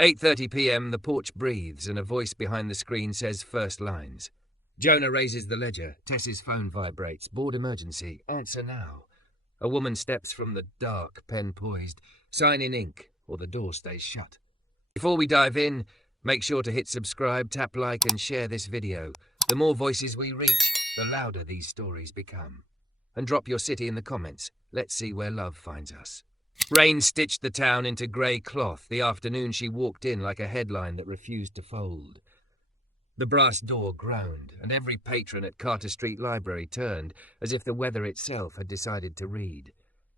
8:30 p.m, the porch breathes and a voice behind the screen says first lines. Jonah raises the ledger. Tess's phone vibrates. Board emergency. Answer now. A woman steps from the dark, pen poised. Sign in ink, or the door stays shut. Before we dive in, make sure to hit subscribe, tap like, and share this video. The more voices we reach, the louder these stories become. And drop your city in the comments. Let's see where love finds us. Rain stitched the town into grey cloth the afternoon she walked in like a headline that refused to fold. The brass door groaned, and every patron at Carter Street Library turned, as if the weather itself had decided to read.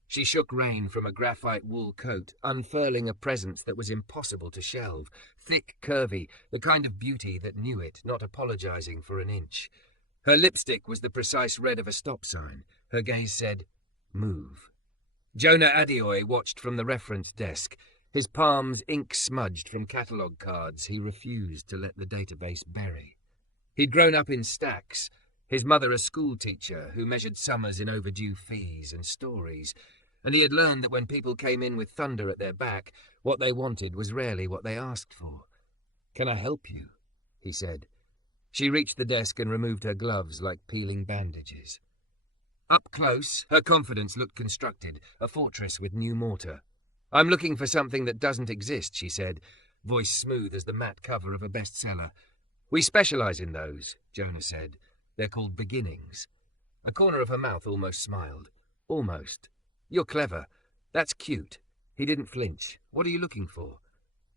She shook rain from a graphite wool coat, unfurling a presence that was impossible to shelve, thick, curvy, the kind of beauty that knew it, not apologizing for an inch. Her lipstick was the precise red of a stop sign. Her gaze said, "Move." Jonah Adeoye watched from the reference desk, his palms ink-smudged from catalogue cards he refused to let the database bury. He'd grown up in stacks, his mother a schoolteacher who measured summers in overdue fees and stories, and he had learned that when people came in with thunder at their back, what they wanted was rarely what they asked for. "Can I help you?" he said. She reached the desk and removed her gloves like peeling bandages. Up close, her confidence looked constructed, a fortress with new mortar. "I'm looking for something that doesn't exist," she said, voice smooth as the matte cover of a bestseller. "We specialize in those," Jonah said. "They're called beginnings." A corner of her mouth almost smiled. "Almost. You're clever. That's cute." He didn't flinch. "What are you looking for?"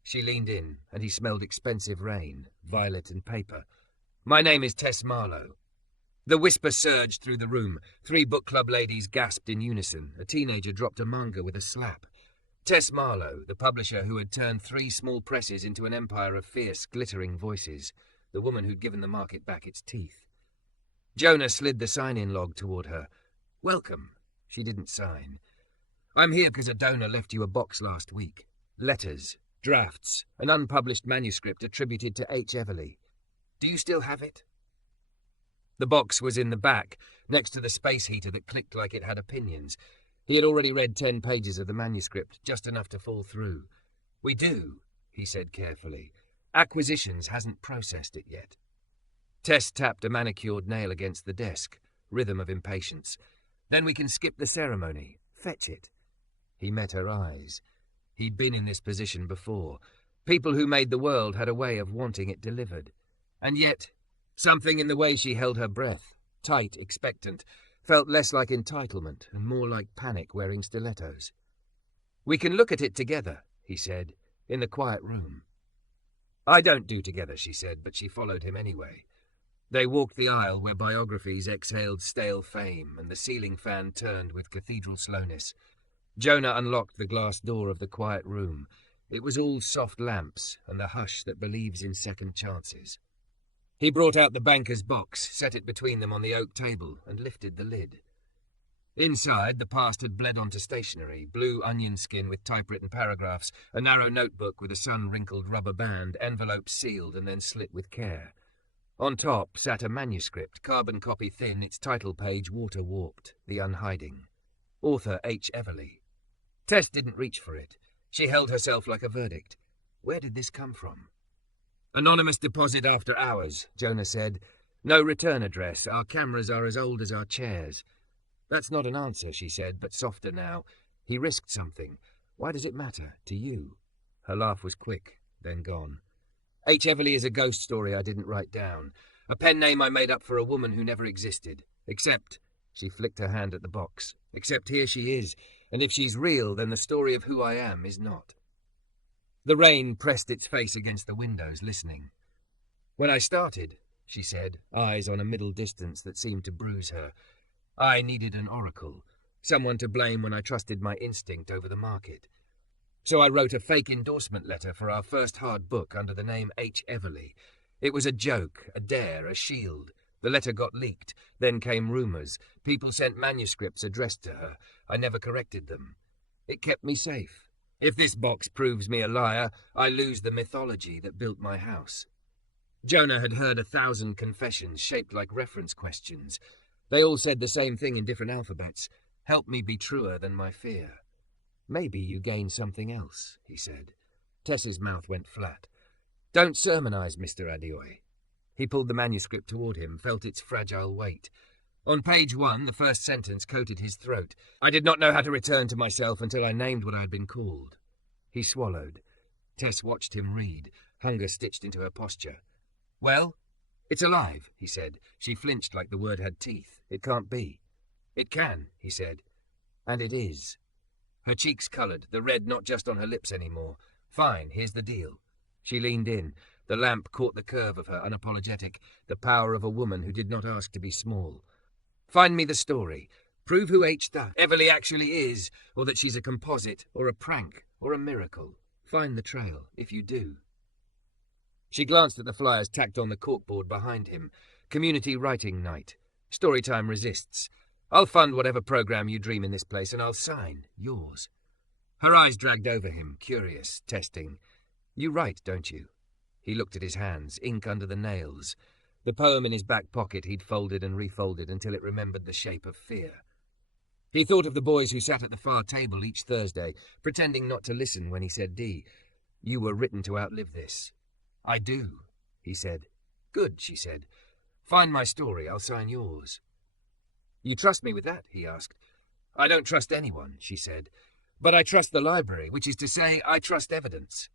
She leaned in, and he smelled expensive rain, violet and paper. "My name is Tess Marlowe." The whisper surged through the room. 3 book club ladies gasped in unison. A teenager dropped a manga with a slap. Tess Marlowe, the publisher who had turned 3 small presses into an empire of fierce, glittering voices. The woman who'd given the market back its teeth. Jonah slid the sign-in log toward her. "Welcome." She didn't sign. "I'm here because a donor left you a box last week. Letters, drafts, an unpublished manuscript attributed to H. Everley. Do you still have it?" The box was in the back, next to the space heater that clicked like it had opinions. He had already read 10 pages of the manuscript, just enough to fall through. "We do," he said carefully. "Acquisitions hasn't processed it yet." Tess tapped a manicured nail against the desk, rhythm of impatience. "Then we can skip the ceremony. Fetch it." He met her eyes. He'd been in this position before. People who made the world had a way of wanting it delivered. And yet, something in the way she held her breath, tight, expectant, felt less like entitlement and more like panic wearing stilettos. "We can look at it together," he said, "in the quiet room." "I don't do together," she said, but she followed him anyway. They walked the aisle where biographies exhaled stale fame and the ceiling fan turned with cathedral slowness. Jonah unlocked the glass door of the quiet room. It was all soft lamps and the hush that believes in second chances. He brought out the banker's box, set it between them on the oak table, and lifted the lid. Inside, the past had bled onto stationery, blue onion skin with typewritten paragraphs, a narrow notebook with a sun-wrinkled rubber band, envelopes sealed and then slit with care. On top sat a manuscript, carbon copy thin, its title page water-warped, The Unhiding. Author H. Everley. Tess didn't reach for it. She held herself like a verdict. Where did this come from? "Anonymous deposit after hours," Jonah said. "No return address. Our cameras are as old as our chairs." "That's not an answer," she said, but softer now. "He risked something. Why does it matter to you?" Her laugh was quick, then gone. "H. Everley is a ghost story I didn't write down. A pen name I made up for a woman who never existed. Except," she flicked her hand at the box, "except here she is, and if she's real, then the story of who I am is not." The rain pressed its face against the windows, listening. "When I started," she said, eyes on a middle distance that seemed to bruise her, "I needed an oracle, someone to blame when I trusted my instinct over the market. So I wrote a fake endorsement letter for our first hard book under the name H. Everley. It was a joke, a dare, a shield. The letter got leaked. Then came rumours. People sent manuscripts addressed to her. I never corrected them. It kept me safe. If this box proves me a liar, I lose the mythology that built my house." Jonah had heard 1,000 confessions shaped like reference questions. They all said the same thing in different alphabets. "Help me be truer than my fear." "Maybe you gain something else," he said. Tess's mouth went flat. "Don't sermonise, Mr. Adeoye." He pulled the manuscript toward him, felt its fragile weight. On page 1, the first sentence coated his throat. "I did not know how to return to myself until I named what I had been called." He swallowed. Tess watched him read, hunger stitched into her posture. "Well, it's alive," he said. She flinched like the word had teeth. "It can't be." "It can," he said. "And it is." Her cheeks coloured, the red not just on her lips anymore. "Fine, here's the deal." She leaned in. The lamp caught the curve of her, unapologetic, the power of a woman who did not ask to be small. "Find me the story. Prove who H. Everly actually is, or that she's a composite, or a prank, or a miracle. Find the trail, if you do." She glanced at the flyers tacked on the corkboard behind him. Community writing night. Storytime resists. "I'll fund whatever program you dream in this place, and I'll sign yours." Her eyes dragged over him, curious, testing. "You write, don't you?" He looked at his hands, ink under the nails. The poem in his back pocket he'd folded and refolded until it remembered the shape of fear. He thought of the boys who sat at the far table each Thursday, pretending not to listen when he said D. "You were written to outlive this." "I do," he said. "Good," she said. "Find my story, I'll sign yours." "You trust me with that?" he asked. "I don't trust anyone," she said. "But I trust the library, which is to say, I trust evidence."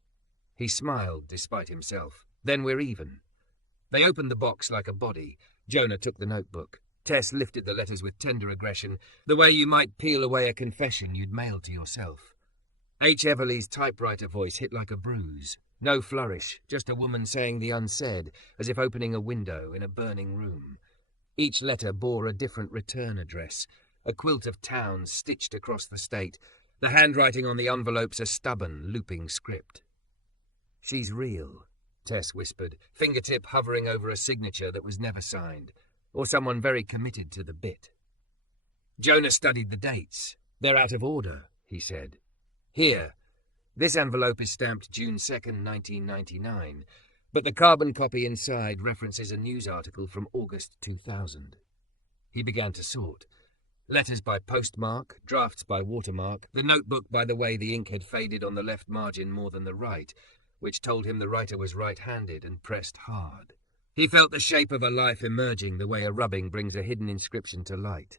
He smiled, despite himself. "Then we're even." They opened the box like a body. Jonah took the notebook. Tess lifted the letters with tender aggression, the way you might peel away a confession you'd mailed to yourself. H. Everly's typewriter voice hit like a bruise. No flourish, just a woman saying the unsaid, as if opening a window in a burning room. Each letter bore a different return address, a quilt of towns stitched across the state, the handwriting on the envelopes a stubborn, looping script. "She's real," Tess whispered, fingertip hovering over a signature that was never signed, or someone very committed to the bit. Jonah studied the dates. "They're out of order," he said. "Here. This envelope is stamped June 2nd, 1999, but the carbon copy inside references a news article from August 2000. He began to sort. Letters by postmark, drafts by watermark, the notebook by the way the ink had faded on the left margin more than the right, which told him the writer was right-handed and pressed hard. He felt the shape of a life emerging the way a rubbing brings a hidden inscription to light.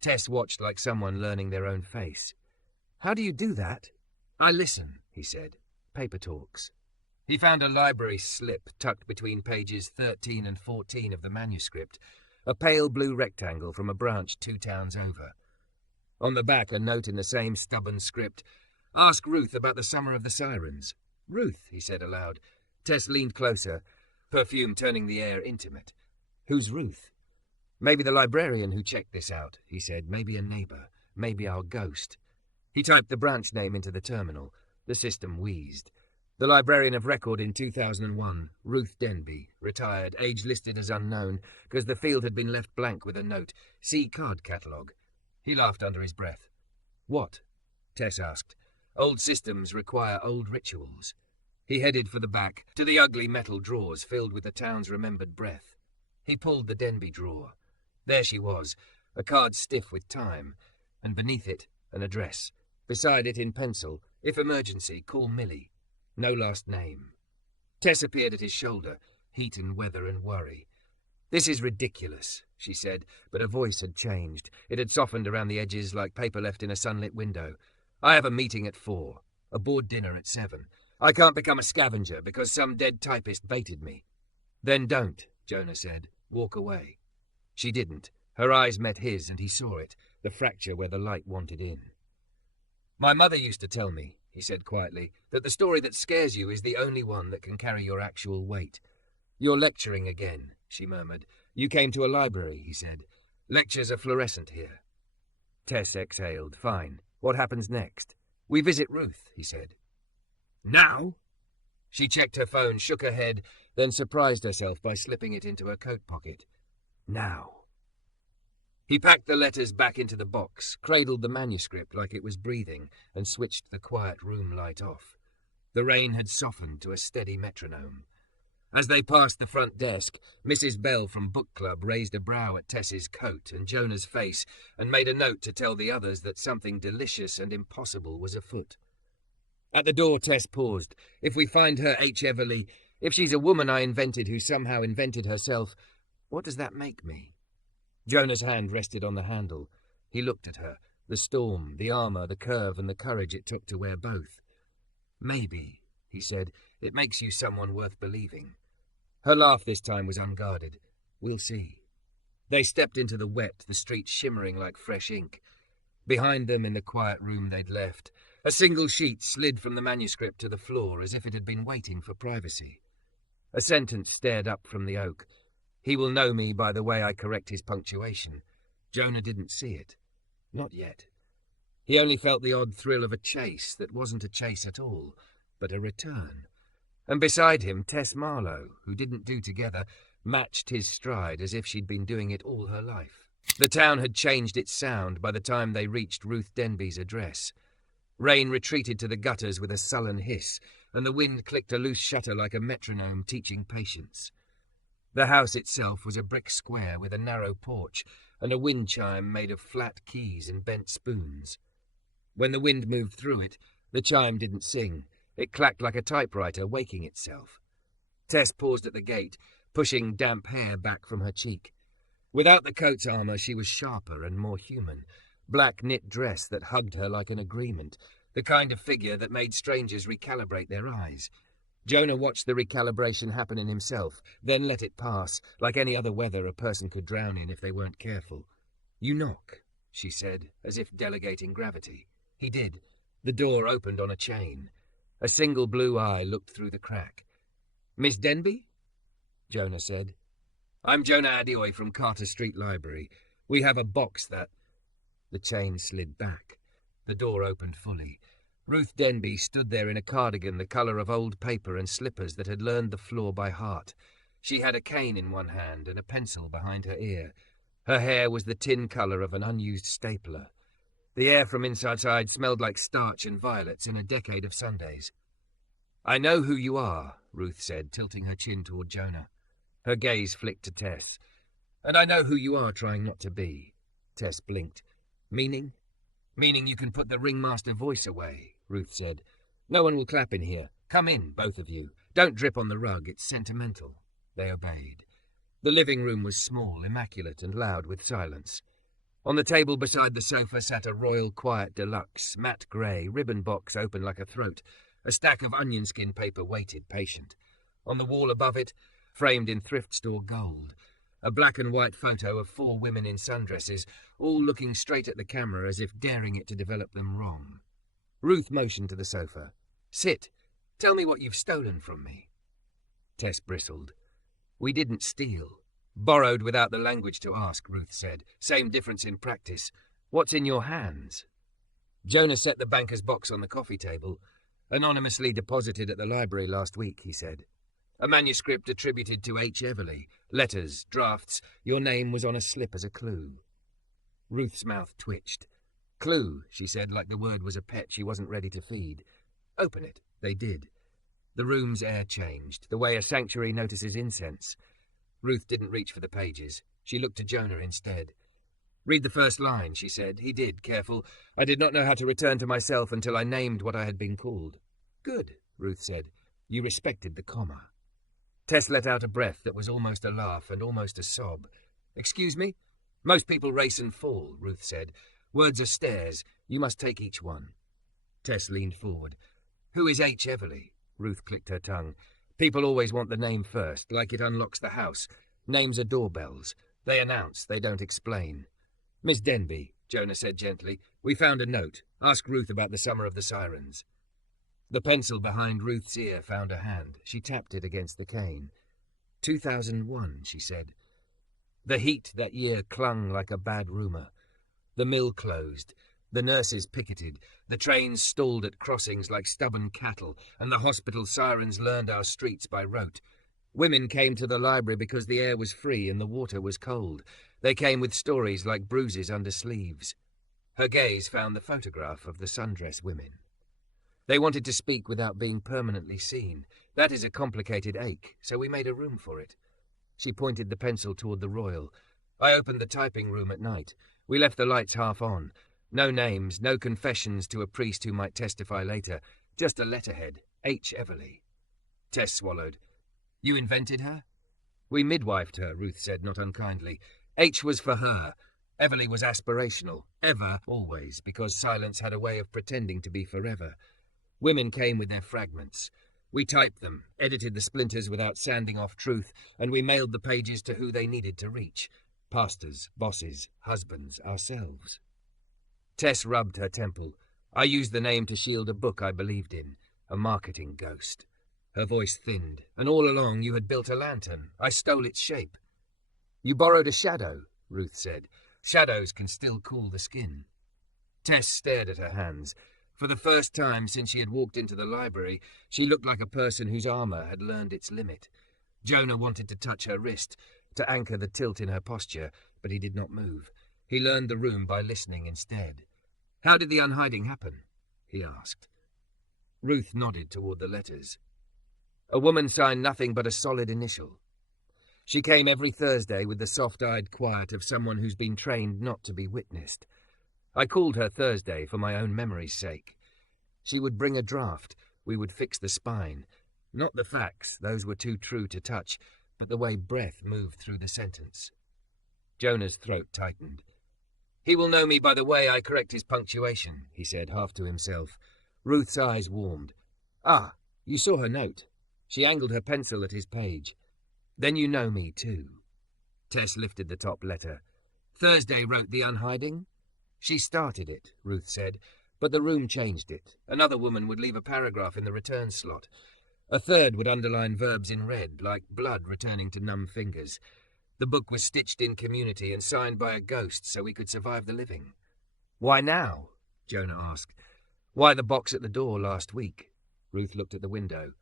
Tess watched like someone learning their own face. "How do you do that?" "I listen," he said. "Paper talks." He found a library slip tucked between pages 13 and 14 of the manuscript, a pale blue rectangle from a branch 2 towns over. On the back, a note in the same stubborn script. "Ask Ruth about the Summer of the Sirens." "Ruth," he said aloud. Tess leaned closer, perfume turning the air intimate. "Who's Ruth?" "Maybe the librarian who checked this out," he said. "Maybe a neighbour. Maybe our ghost." He typed the branch name into the terminal. The system wheezed. The librarian of record in 2001, Ruth Denby, retired, age listed as unknown, because the field had been left blank with a note. "See card catalogue." He laughed under his breath. "What?" Tess asked. "Old systems require old rituals." He headed for the back, to the ugly metal drawers filled with the town's remembered breath. He pulled the Denby drawer. There she was, a card stiff with time, and beneath it, an address. Beside it, in pencil, "If emergency, call Millie." No last name. Tess appeared at his shoulder, heat and weather and worry. "This is ridiculous," she said, but her voice had changed. It had softened around the edges like paper left in a sunlit window. "I have a meeting at 4, a board dinner at 7. I can't become a scavenger because some dead typist baited me." "Then don't," Jonah said. "Walk away." She didn't. Her eyes met his and he saw it, the fracture where the light wanted in. "My mother used to tell me," he said quietly, "that the story that scares you is the only one that can carry your actual weight." "You're lecturing again," she murmured. "You came to a library," he said. "Lectures are fluorescent here." Tess exhaled. "Fine. What happens next?" "We visit Ruth," he said. "Now?" She checked her phone, shook her head, then surprised herself by slipping it into her coat pocket. "Now." He packed the letters back into the box, cradled the manuscript like it was breathing, and switched the quiet room light off. The rain had softened to a steady metronome. As they passed the front desk, Mrs. Bell from Book Club raised a brow at Tess's coat and Jonah's face and made a note to tell the others that something delicious and impossible was afoot. At the door, Tess paused. If we find her H. Everly, if she's a woman I invented who somehow invented herself, what does that make me? Jonah's hand rested on the handle. He looked at her. The storm, the armour, the curve, and the courage it took to wear both. Maybe, he said, it makes you someone worth believing. Her laugh this time was unguarded. We'll see. They stepped into the wet, the street shimmering like fresh ink. Behind them, in the quiet room they'd left, a single sheet slid from the manuscript to the floor as if it had been waiting for privacy. A sentence stared up from the oak. He will know me by the way I correct his punctuation. Jonah didn't see it. Not yet. He only felt the odd thrill of a chase that wasn't a chase at all, but a return. And beside him, Tess Marlowe, who didn't do together, matched his stride as if she'd been doing it all her life. The town had changed its sound by the time they reached Ruth Denby's address. Rain retreated to the gutters with a sullen hiss, and the wind clicked a loose shutter like a metronome teaching patience. The house itself was a brick square with a narrow porch and a wind chime made of flat keys and bent spoons. When the wind moved through it, the chime didn't sing. It clacked like a typewriter waking itself. Tess paused at the gate, pushing damp hair back from her cheek. Without the coat's armour, she was sharper and more human. Black knit dress that hugged her like an agreement, the kind of figure that made strangers recalibrate their eyes. Jonah watched the recalibration happen in himself, then let it pass, like any other weather a person could drown in if they weren't careful. "You knock," she said, as if delegating gravity. He did. The door opened on a chain. A single blue eye looked through the crack. "Miss Denby?" Jonah said. "I'm Jonah Adeoye from Carter Street Library. We have a box that—" The chain slid back. The door opened fully. Ruth Denby stood there in a cardigan the colour of old paper and slippers that had learned the floor by heart. She had a cane in one hand and a pencil behind her ear. Her hair was the tin colour of an unused stapler. The air from inside smelled like starch and violets in a decade of Sundays. "I know who you are," Ruth said, tilting her chin toward Jonah. Her gaze flicked to Tess. "And I know who you are trying not to be." Tess blinked. "Meaning?" "Meaning you can put the ringmaster voice away," Ruth said. "No one will clap in here. Come in, both of you. Don't drip on the rug, it's sentimental." They obeyed. The living room was small, immaculate, and loud with silence. On the table beside the sofa sat a Royal Quiet Deluxe, matte grey, ribbon box open like a throat. A stack of onion skin paper waited, patient. On the wall above it, framed in thrift store gold, a black and white photo of 4 women in sundresses, all looking straight at the camera as if daring it to develop them wrong. Ruth motioned to the sofa. "Sit. Tell me what you've stolen from me." Tess bristled. "We didn't steal. Borrowed without the language to ask," Ruth said. "Same difference in practice. What's in your hands?" Jonah set the banker's box on the coffee table. "Anonymously deposited at the library last week," he said. "A manuscript attributed to H. Everly. Letters, drafts. Your name was on a slip as a clue." Ruth's mouth twitched. "Clue," she said, like the word was a pet she wasn't ready to feed. "Open it." They did. The room's air changed, the way a sanctuary notices incense. Ruth didn't reach for the pages. She looked to Jonah instead. "Read the first line," she said. He did, careful. "I did not know how to return to myself until I named what I had been called." "Good," Ruth said. "You respected the comma." Tess let out a breath that was almost a laugh and almost a sob. "Excuse me?" "Most people race and fall," Ruth said. "Words are stairs. You must take each one." Tess leaned forward. "Who is H. Everly?" Ruth clicked her tongue. "People always want the name first, like it unlocks the house. Names are doorbells. They announce, they don't explain." "Miss Denby," Jonah said gently, "we found a note. Ask Ruth about the Summer of the Sirens." The pencil behind Ruth's ear found a hand. She tapped it against the cane. 2001, she said. The heat that year clung like a bad rumour. The mill closed. The nurses picketed. The trains stalled at crossings like stubborn cattle, and the hospital sirens learned our streets by rote. Women came to the library because the air was free and the water was cold. They came with stories like bruises under sleeves. Her gaze found the photograph of the sundress women. They wanted to speak without being permanently seen. That is a complicated ache, so we made a room for it. She pointed the pencil toward the Royal. I opened the typing room at night. We left the lights half on. No names, no confessions to a priest who might testify later. Just a letterhead. H. Everly. Tess swallowed. You invented her? We midwifed her, Ruth said, not unkindly. H was for her. Everly was aspirational. Ever, always, because silence had a way of pretending to be forever. Women came with their fragments. We typed them, edited the splinters without sanding off truth, and we mailed the pages to who they needed to reach. Pastors, bosses, husbands, ourselves. Tess rubbed her temple. I used the name to shield a book I believed in, a marketing ghost. Her voice thinned. And all along you had built a lantern. I stole its shape. You borrowed a shadow, Ruth said. Shadows can still cool the skin. Tess stared at her hands. For the first time since she had walked into the library, she looked like a person whose armour had learned its limit. Jonah wanted to touch her wrist, to anchor the tilt in her posture, but he did not move. He learned the room by listening instead. How did the unhiding happen? He asked. Ruth nodded toward the letters. A woman signed nothing but a solid initial. She came every Thursday with the soft-eyed quiet of someone who's been trained not to be witnessed. I called her Thursday for my own memory's sake. She would bring a draft. We would fix the spine. Not the facts, those were too true to touch, but the way breath moved through the sentence. Jonah's throat tightened. He will know me by the way I correct his punctuation, he said, half to himself. Ruth's eyes warmed. Ah, you saw her note. She angled her pencil at his page. Then you know me, too. Tess lifted the top letter. Thursday wrote the unhiding? She started it, Ruth said, but the room changed it. Another woman would leave a paragraph in the return slot. A third would underline verbs in red, like blood returning to numb fingers. The book was stitched in community and signed by a ghost so we could survive the living. Why now? Jonah asked. Why the box at the door last week? Ruth looked at the window.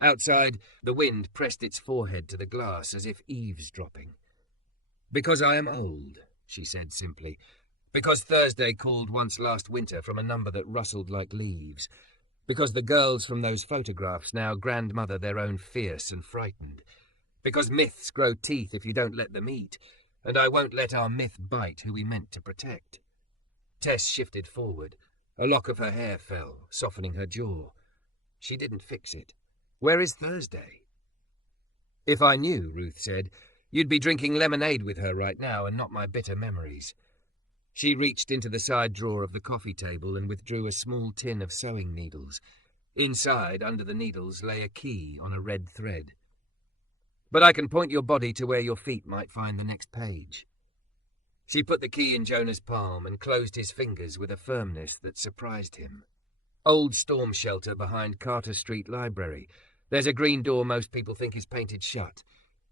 Outside, the wind pressed its forehead to the glass as if eavesdropping. Because I am old, she said simply. Because Thursday called once last winter from a number that rustled like leaves. Because the girls from those photographs now grandmother their own fierce and frightened. Because myths grow teeth if you don't let them eat, and I won't let our myth bite who we meant to protect. Tess shifted forward. A lock of her hair fell, softening her jaw. She didn't fix it. Where is Thursday? If I knew, Ruth said, you'd be drinking lemonade with her right now and not my bitter memories. She reached into the side drawer of the coffee table and withdrew a small tin of sewing needles. Inside, under the needles, lay a key on a red thread. But I can point your body to where your feet might find the next page. She put the key in Jonah's palm and closed his fingers with a firmness that surprised him. Old storm shelter behind Carter Street Library. There's a green door most people think is painted shut.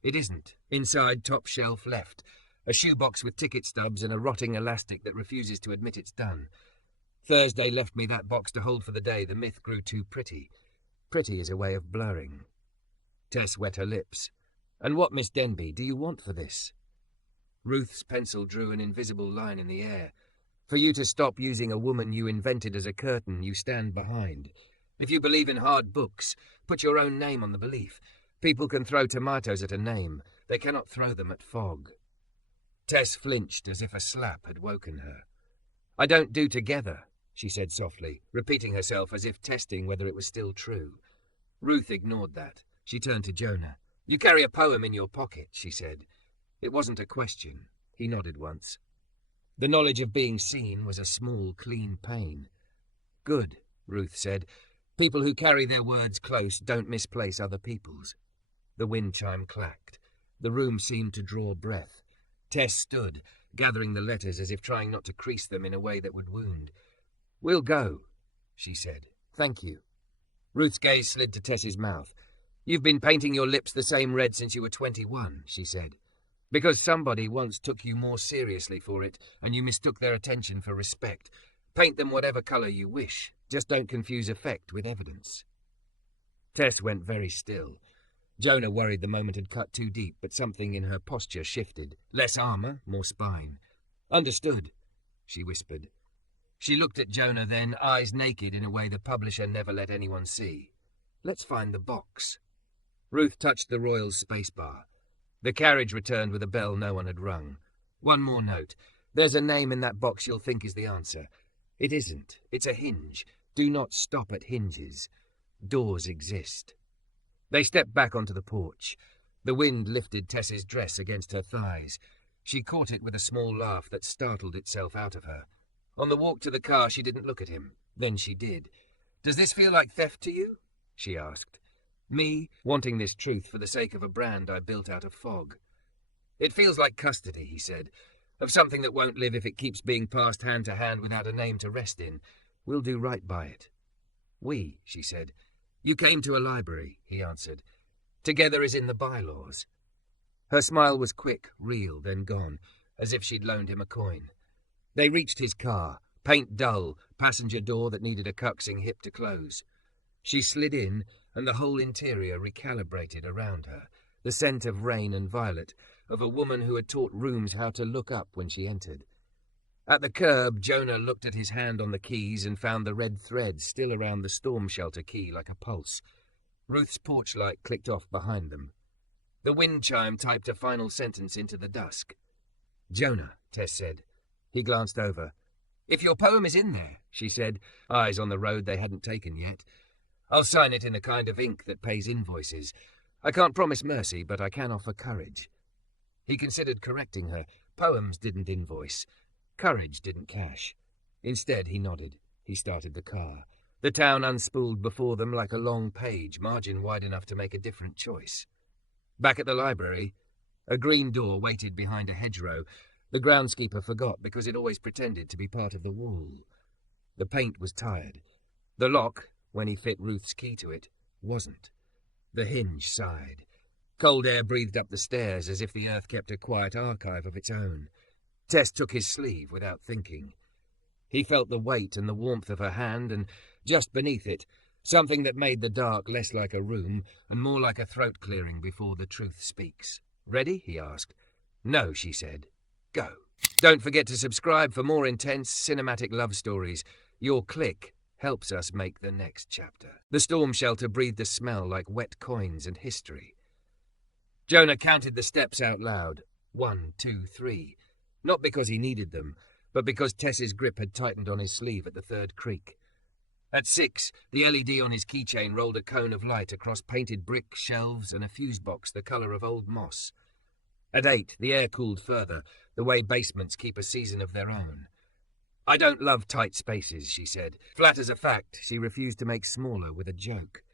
It isn't. Inside, top shelf left. A shoebox with ticket stubs and a rotting elastic that refuses to admit it's done. Thursday left me that box to hold for the day the myth grew too pretty. Pretty is a way of blurring. Tess wet her lips. And what, Miss Denby, do you want for this? Ruth's pencil drew an invisible line in the air. For you to stop using a woman you invented as a curtain you stand behind. If you believe in hard books, put your own name on the belief. People can throw tomatoes at a name. They cannot throw them at fog. Tess flinched as if a slap had woken her. I don't do together, she said softly, repeating herself as if testing whether it was still true. Ruth ignored that. She turned to Jonah. You carry a poem in your pocket, she said. It wasn't a question. He nodded once. The knowledge of being seen was a small, clean pain. Good, Ruth said. People who carry their words close don't misplace other people's. The wind chime clacked. The room seemed to draw breath. Tess stood, gathering the letters as if trying not to crease them in a way that would wound. We'll go, she said. Thank you. Ruth's gaze slid to Tess's mouth. You've been painting your lips the same red since you were 21, she said. Because somebody once took you more seriously for it, and you mistook their attention for respect. Paint them whatever colour you wish. Just don't confuse effect with evidence. Tess went very still. Jonah worried the moment had cut too deep, but something in her posture shifted. Less armour, more spine. Understood, she whispered. She looked at Jonah then, eyes naked in a way the publisher never let anyone see. Let's find the box. Ruth touched the Royal's spacebar. The carriage returned with a bell no one had rung. One more note. There's a name in that box you'll think is the answer. It isn't. It's a hinge. Do not stop at hinges. Doors exist. They stepped back onto the porch. The wind lifted Tess's dress against her thighs. She caught it with a small laugh that startled itself out of her. On the walk to the car, she didn't look at him. Then she did. "Does this feel like theft to you?" she asked. "Me, wanting this truth for the sake of a brand I built out of fog." "It feels like custody," he said, "of something that won't live if it keeps being passed hand to hand without a name to rest in. We'll do right by it." "We," she said. "You came to a library," he answered. "Together as in the bylaws." Her smile was quick, real, then gone, as if she'd loaned him a coin. They reached his car, paint dull, passenger door that needed a coaxing hip to close. She slid in, and the whole interior recalibrated around her, the scent of rain and violet, of a woman who had taught rooms how to look up when she entered. At the curb, Jonah looked at his hand on the keys and found the red thread still around the storm shelter key like a pulse. Ruth's porch light clicked off behind them. The wind chime typed a final sentence into the dusk. "Jonah," Tess said. He glanced over. "If your poem is in there," she said, eyes on the road they hadn't taken yet, "I'll sign it in the kind of ink that pays invoices. I can't promise mercy, but I can offer courage." He considered correcting her. Poems didn't invoice. Courage didn't cash. Instead, he nodded. He started the car. The town unspooled before them like a long page, margin wide enough to make a different choice. Back at the library, a green door waited behind a hedgerow. The groundskeeper forgot because it always pretended to be part of the wall. The paint was tired. The lock, when he fit Ruth's key to it, wasn't. The hinge sighed. Cold air breathed up the stairs as if the earth kept a quiet archive of its own. Tess took his sleeve without thinking. He felt the weight and the warmth of her hand, and just beneath it, something that made the dark less like a room and more like a throat clearing before the truth speaks. "Ready?" he asked. "No," she said. "Go." Don't forget to subscribe for more intense cinematic love stories. Your click helps us make the next chapter. The storm shelter breathed a smell like wet coins and history. Jonah counted the steps out loud. 1, 2, 3. Not because he needed them, but because Tess's grip had tightened on his sleeve at the third creak. At 6, the LED on his keychain rolled a cone of light across painted brick, shelves, and a fuse box the colour of old moss. At 8, the air cooled further, the way basements keep a season of their own. "I don't love tight spaces," she said. Flat as a fact, she refused to make smaller with a joke.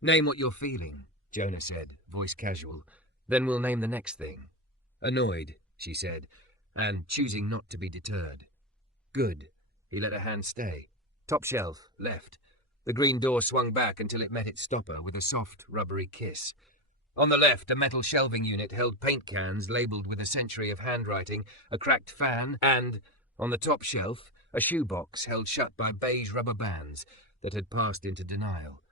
"Name what you're feeling," Jonah said, voice casual. "Then we'll name the next thing." "Annoyed," she said, and choosing not to be deterred. "Good." He let her hand stay. "Top shelf, left." The green door swung back until it met its stopper with a soft, rubbery kiss. On the left, a metal shelving unit held paint cans labelled with a century of handwriting, a cracked fan, and, on the top shelf, a shoebox held shut by beige rubber bands that had passed into denial.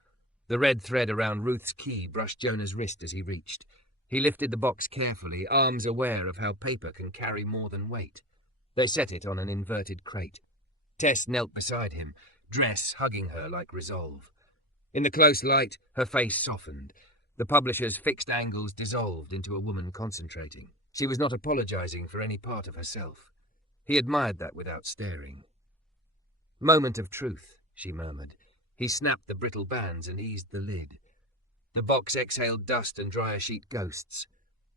The red thread around Ruth's key brushed Jonah's wrist as he reached. He lifted the box carefully, arms aware of how paper can carry more than weight. They set it on an inverted crate. Tess knelt beside him, dress hugging her like resolve. In the close light, her face softened. The publisher's fixed angles dissolved into a woman concentrating. She was not apologizing for any part of herself. He admired that without staring. "Moment of truth," she murmured. He snapped the brittle bands and eased the lid. The box exhaled dust and dryer sheet ghosts.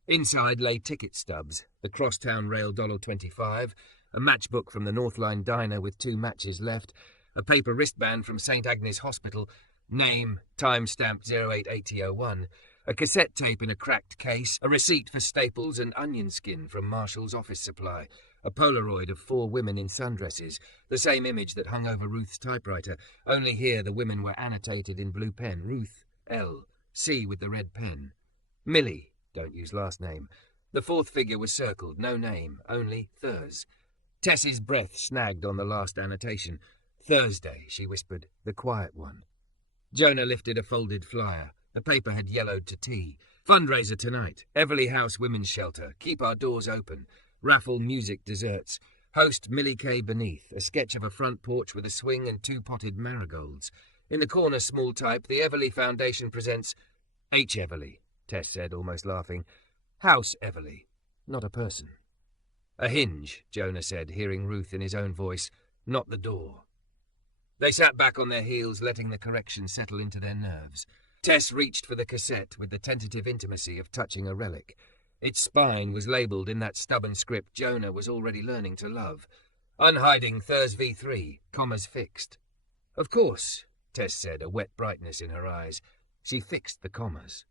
Inside lay ticket stubs, the crosstown rail $1.25, a matchbook from the Northline diner with 2 matches left, a paper wristband from St. Agnes Hospital, name, time stamped 088001, a cassette tape in a cracked case, a receipt for Staples and onion skin from Marshall's office supply, a Polaroid of 4 women in sundresses, the same image that hung over Ruth's typewriter, only here the women were annotated in blue pen, Ruth, L, C with the red pen. Millie, don't use last name. The 4th figure was circled, no name, only Thurs. Tess's breath snagged on the last annotation. Thursday, she whispered, the quiet one. Jonah lifted a folded flyer. The paper had yellowed to tea. Fundraiser tonight. Everly House Women's Shelter. Keep our doors open. Raffle music desserts. Host Millie K. Beneath. A sketch of a front porch with a swing and 2 potted marigolds. In the corner, small type, the Everly Foundation presents... H. Everly, Tess said, almost laughing. House Everly. Not a person. A hinge, Jonah said, hearing Ruth in his own voice. Not the door. They sat back on their heels, letting the correction settle into their nerves. Tess reached for the cassette with the tentative intimacy of touching a relic. Its spine was labelled in that stubborn script Jonah was already learning to love. Unhiding Thurs v3, commas fixed. Of course, Tess said, a wet brightness in her eyes. She fixed the commas.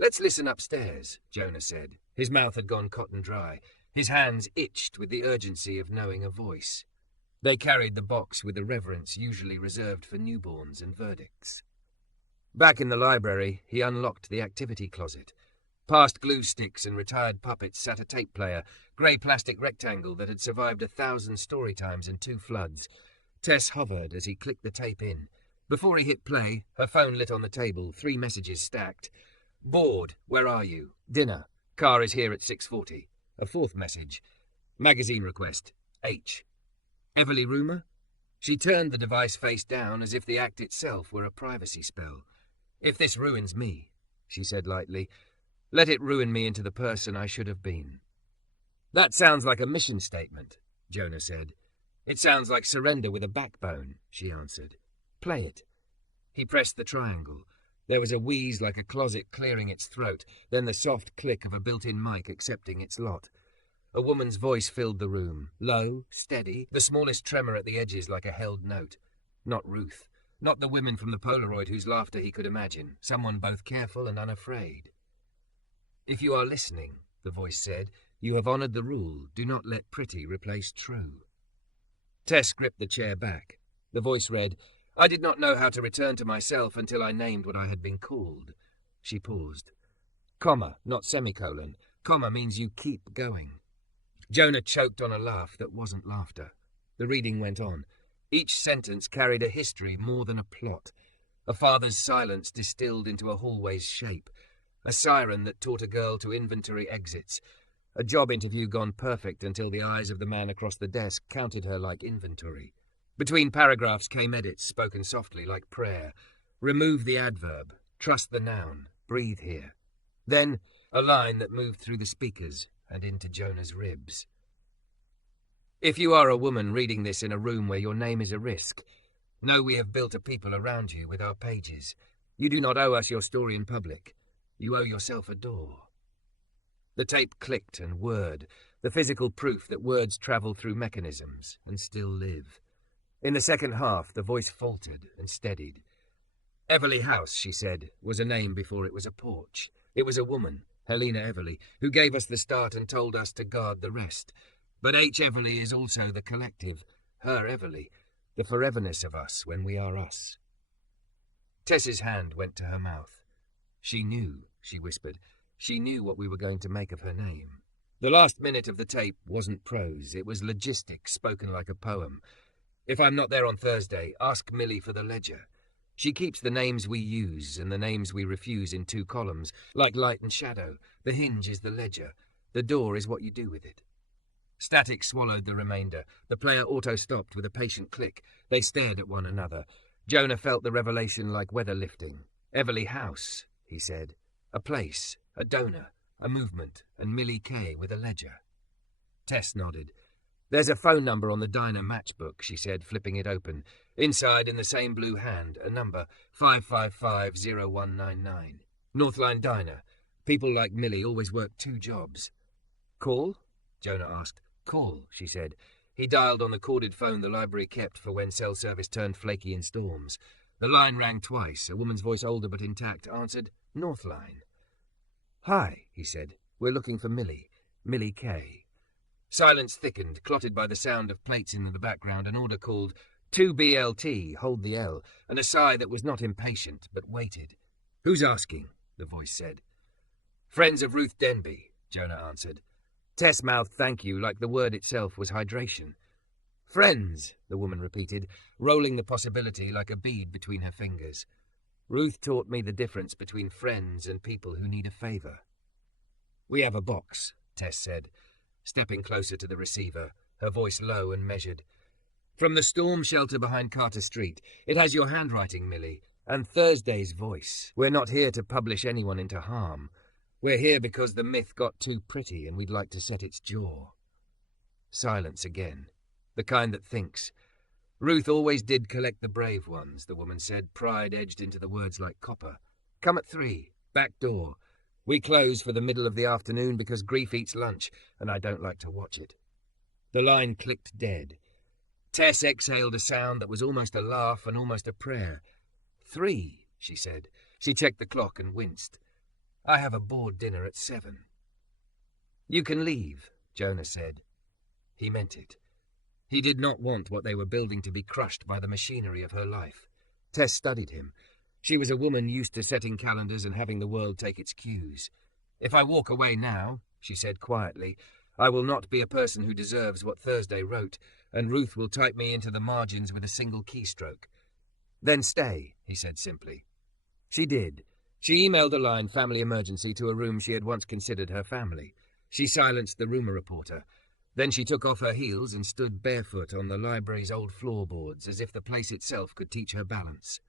Let's listen upstairs, Jonah said. His mouth had gone cotton dry. His hands itched with the urgency of knowing a voice. They carried the box with the reverence usually reserved for newborns and verdicts. Back in the library, he unlocked the activity closet. Past glue sticks and retired puppets sat a tape player, grey plastic rectangle that had survived 1,000 story times and 2 floods. Tess hovered as he clicked the tape in. Before he hit play, her phone lit on the table, 3 messages stacked. Bored, where are you? Dinner. Car is here at 6:40. A 4th message. Magazine request. H. Everly rumour? She turned the device face down as if the act itself were a privacy spell. If this ruins me, she said lightly, let it ruin me into the person I should have been. That sounds like a mission statement, Jonah said. It sounds like surrender with a backbone, she answered. Play it. He pressed the triangle. There was a wheeze like a closet clearing its throat, then the soft click of a built-in mic accepting its lot. A woman's voice filled the room, low, steady, the smallest tremor at the edges like a held note. Not Ruth, not the women from the Polaroid whose laughter he could imagine, someone both careful and unafraid. If you are listening, the voice said, you have honoured the rule, do not let pretty replace true. Tess gripped the chair back. The voice read, I did not know how to return to myself until I named what I had been called. She paused. Comma, not semicolon. Comma means you keep going. Jonah choked on a laugh that wasn't laughter. The reading went on. Each sentence carried a history more than a plot. A father's silence distilled into a hallway's shape. A siren that taught a girl to inventory exits. A job interview gone perfect until the eyes of the man across the desk counted her like inventory. Between paragraphs came edits spoken softly like prayer. Remove the adverb. Trust the noun. Breathe here. Then a line that moved through the speakers and into Jonah's ribs. If you are a woman reading this in a room where your name is a risk, know we have built a people around you with our pages. You do not owe us your story in public. You owe yourself a door. The tape clicked and whirred, the physical proof that words travel through mechanisms and still live. In the second half, the voice faltered and steadied. Everly House, she said, was a name before it was a porch. It was a woman, Helena Everly, who gave us the start and told us to guard the rest. But H. Everly is also the collective, her Everly, the foreverness of us when we are us. Tess's hand went to her mouth. She knew, she whispered. She knew what we were going to make of her name. The last minute of the tape wasn't prose, it was logistics spoken like a poem. If I'm not there on Thursday, ask Millie for the ledger. She keeps the names we use and the names we refuse in 2 columns, like light and shadow. The hinge is the ledger. The door is what you do with it. Static swallowed the remainder. The player auto-stopped with a patient click. They stared at one another. Jonah felt the revelation like weather lifting. Everly House, he said. A place, a donor, a movement, and Millie Kay with a ledger. Tess nodded. There's a phone number on the diner matchbook, she said, flipping it open. Inside, in the same blue hand, a number, 555-0199. Northline Diner. People like Millie always work 2 jobs. Call? Jonah asked. Call, she said. He dialed on the corded phone the library kept for when cell service turned flaky in storms. The line rang twice. A woman's voice, older but intact, answered, Northline. Hi, he said. We're looking for Millie. Millie Kay. Silence thickened, clotted by the sound of plates in the background, an order called, 2 BLT, hold the L, and a sigh that was not impatient, but waited. Who's asking? The voice said. Friends of Ruth Denby, Jonah answered. Tess mouthed thank you like the word itself was hydration. Friends, the woman repeated, rolling the possibility like a bead between her fingers. Ruth taught me the difference between friends and people who need a favour. We have a box, Tess said, stepping closer to the receiver, her voice low and measured. From the storm shelter behind Carter Street. It has your handwriting, Millie, and Thursday's voice. We're not here to publish anyone into harm. We're here because the myth got too pretty and we'd like to set its jaw. Silence again, the kind that thinks. Ruth always did collect the brave ones, the woman said, pride edged into the words like copper. Come at 3, back door. We close for the middle of the afternoon because grief eats lunch, and I don't like to watch it. The line clicked dead. Tess exhaled a sound that was almost a laugh and almost a prayer. 3, she said. She checked the clock and winced. I have a board dinner at 7. You can leave, Jonah said. He meant it. He did not want what they were building to be crushed by the machinery of her life. Tess studied him. She was a woman used to setting calendars and having the world take its cues. If I walk away now, she said quietly, I will not be a person who deserves what Thursday wrote, and Ruth will type me into the margins with a single keystroke. Then stay, he said simply. She did. She emailed a line family emergency to a room she had once considered her family. She silenced the rumour reporter. Then she took off her heels and stood barefoot on the library's old floorboards as if the place itself could teach her balance.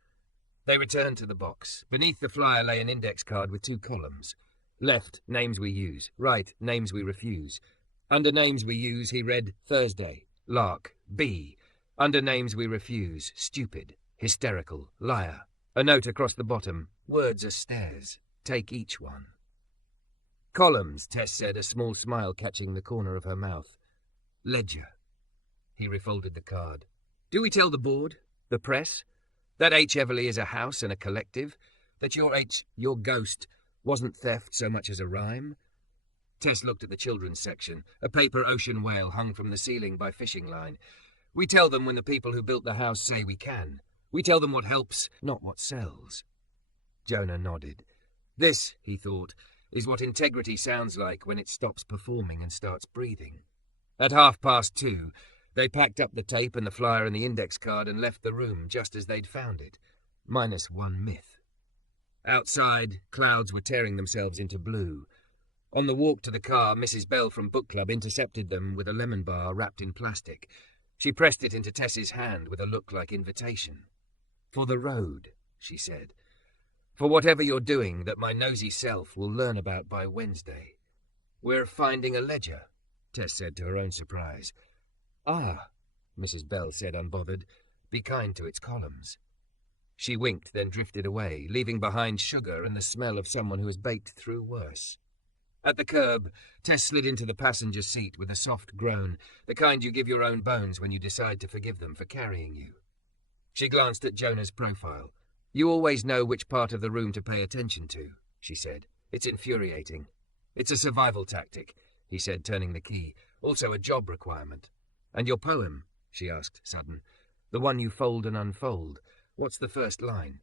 They returned to the box. Beneath the flyer lay an index card with 2 columns. Left, names we use. Right, names we refuse. Under names we use, he read Thursday, Lark, B. Under names we refuse, stupid, hysterical, liar. A note across the bottom, words are stairs. Take each one. Columns, Tess said, a small smile catching the corner of her mouth. Ledger. He refolded the card. Do we tell the board, the press, that H. Everleigh is a house and a collective? That your ghost, wasn't theft so much as a rhyme? Tess looked at the children's section, a paper ocean whale hung from the ceiling by fishing line. We tell them when the people who built the house say we can. We tell them what helps, not what sells. Jonah nodded. This, he thought, is what integrity sounds like when it stops performing and starts breathing. At 2:30, they packed up the tape and the flyer and the index card and left the room just as they'd found it, minus one myth. Outside, clouds were tearing themselves into blue. On the walk to the car, Mrs. Bell from book club intercepted them with a lemon bar wrapped in plastic. She pressed it into Tess's hand with a look like invitation. For the road, she said. For whatever you're doing that my nosy self will learn about by Wednesday. We're finding a ledger, Tess said to her own surprise. Ah, Mrs. Bell said unbothered. Be kind to its columns. She winked, then drifted away, leaving behind sugar and the smell of someone who has baked through worse. At the curb, Tess slid into the passenger seat with a soft groan, the kind you give your own bones when you decide to forgive them for carrying you. She glanced at Jonah's profile. You always know which part of the room to pay attention to, she said. It's infuriating. It's a survival tactic, he said, turning the key. Also a job requirement. And your poem, she asked, sudden. The one you fold and unfold. What's the first line?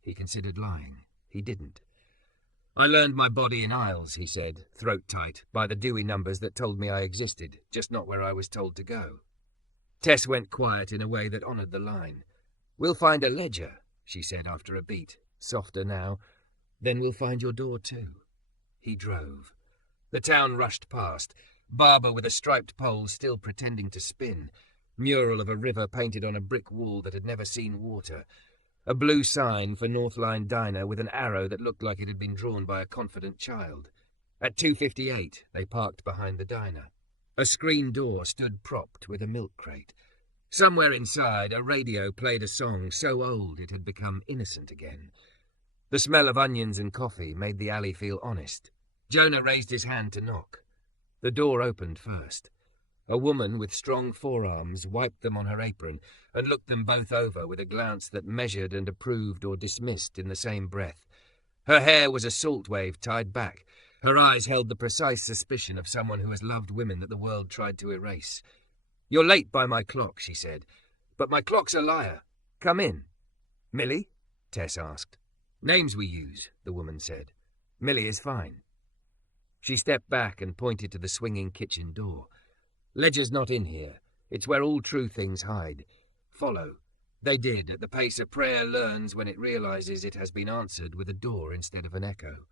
He considered lying. He didn't. I learned my body in aisles, he said, throat tight, by the Dewey numbers that told me I existed, just not where I was told to go. Tess went quiet in a way that honoured the line. We'll find a ledger, she said after a beat, softer now. Then we'll find your door too. He drove. The town rushed past, barber with a striped pole still pretending to spin, mural of a river painted on a brick wall that had never seen water, a blue sign for Northline Diner with an arrow that looked like it had been drawn by a confident child. At 2:58, they parked behind the diner. A screen door stood propped with a milk crate. Somewhere inside, a radio played a song so old it had become innocent again. The smell of onions and coffee made the alley feel honest. Jonah raised his hand to knock. The door opened first. A woman with strong forearms wiped them on her apron and looked them both over with a glance that measured and approved or dismissed in the same breath. Her hair was a salt wave tied back. Her eyes held the precise suspicion of someone who has loved women that the world tried to erase. You're late by my clock, she said. But my clock's a liar. Come in. Millie? Tess asked. Names we use, the woman said. Millie is fine. She stepped back and pointed to the swinging kitchen door. Ledger's not in here. It's where all true things hide. Follow. They did, at the pace a prayer learns when it realizes it has been answered with a door instead of an echo.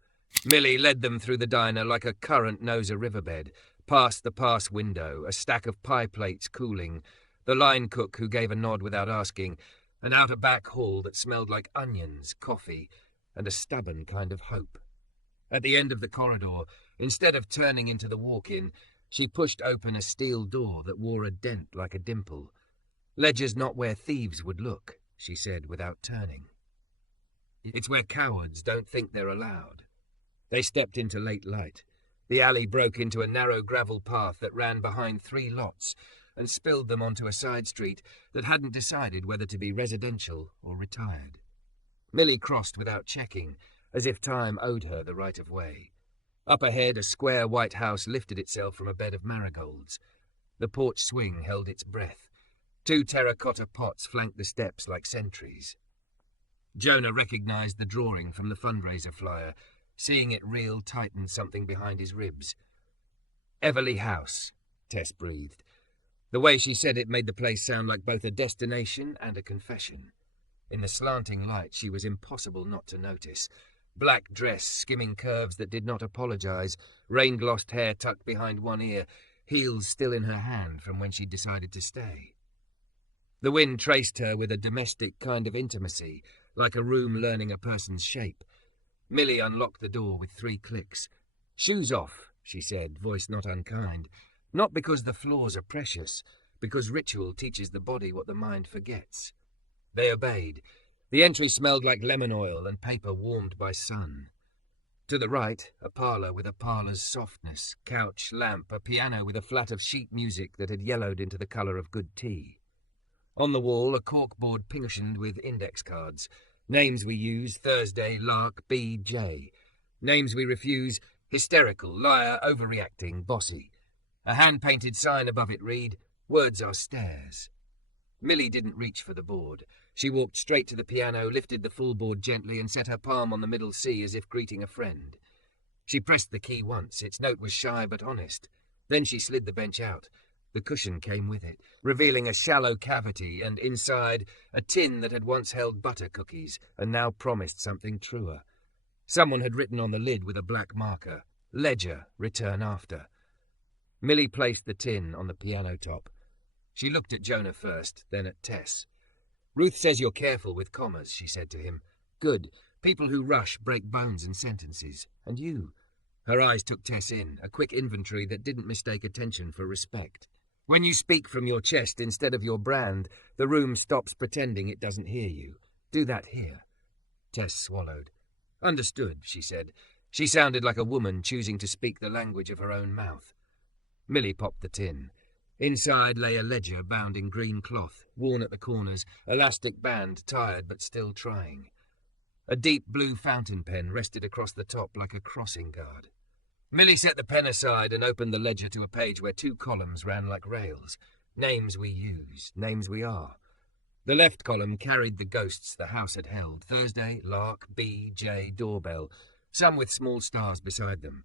Millie led them through the diner like a current knows a riverbed, past the pass window, a stack of pie plates cooling, the line cook who gave a nod without asking, and out a back hall that smelled like onions, coffee, and a stubborn kind of hope. At the end of the corridor, instead of turning into the walk-in, she pushed open a steel door that wore a dent like a dimple. Ledger's not where thieves would look, she said without turning. It's where cowards don't think they're allowed. They stepped into late light. The alley broke into a narrow gravel path that ran behind 3 lots and spilled them onto a side street that hadn't decided whether to be residential or retired. Millie crossed without checking, as if time owed her the right of way. Up ahead, a square white house lifted itself from a bed of marigolds. The porch swing held its breath. 2 terracotta pots flanked the steps like sentries. Jonah recognized the drawing from the fundraiser flyer. Seeing it reel tightened something behind his ribs. Everly House, Tess breathed. The way she said it made the place sound like both a destination and a confession. In the slanting light, she was impossible not to notice. Black dress skimming curves that did not apologize, rain-glossed hair tucked behind one ear, heels still in her hand from when she decided to stay. The wind traced her with a domestic kind of intimacy, like a room learning a person's shape. Millie unlocked the door with 3 clicks. "Shoes off," she said, voice not unkind. Not because the floors are precious, because ritual teaches the body what the mind forgets. They obeyed. The entry smelled like lemon oil and paper warmed by sun. To the right, a parlour with a parlour's softness, couch, lamp, a piano with a flat of sheet music that had yellowed into the colour of good tea. On the wall, a corkboard pincushioned with index cards. Names we use, Thursday, Lark, B, J. Names we refuse, hysterical, liar, overreacting, bossy. A hand-painted sign above it read, "Words are stairs." Millie didn't reach for the board. She walked straight to the piano, lifted the full board gently, and set her palm on the middle C as if greeting a friend. She pressed the key once. Its note was shy but honest. Then she slid the bench out. The cushion came with it, revealing a shallow cavity, and inside, a tin that had once held butter cookies and now promised something truer. Someone had written on the lid with a black marker, "Ledger, return after." Millie placed the tin on the piano top. She looked at Jonah first, then at Tess. "Ruth says you're careful with commas," she said to him. "Good. People who rush break bones and sentences. And you." Her eyes took Tess in, a quick inventory that didn't mistake attention for respect. "When you speak from your chest instead of your brand, the room stops pretending it doesn't hear you. Do that here." Tess swallowed. "Understood," she said. She sounded like a woman choosing to speak the language of her own mouth. Millie popped the tin. Inside lay a ledger bound in green cloth, worn at the corners, elastic band, tired but still trying. A deep blue fountain pen rested across the top like a crossing guard. Millie set the pen aside and opened the ledger to a page where 2 columns ran like rails. Names we use, names we are. The left column carried the ghosts the house had held. Thursday, Lark, B, J, doorbell, some with small stars beside them.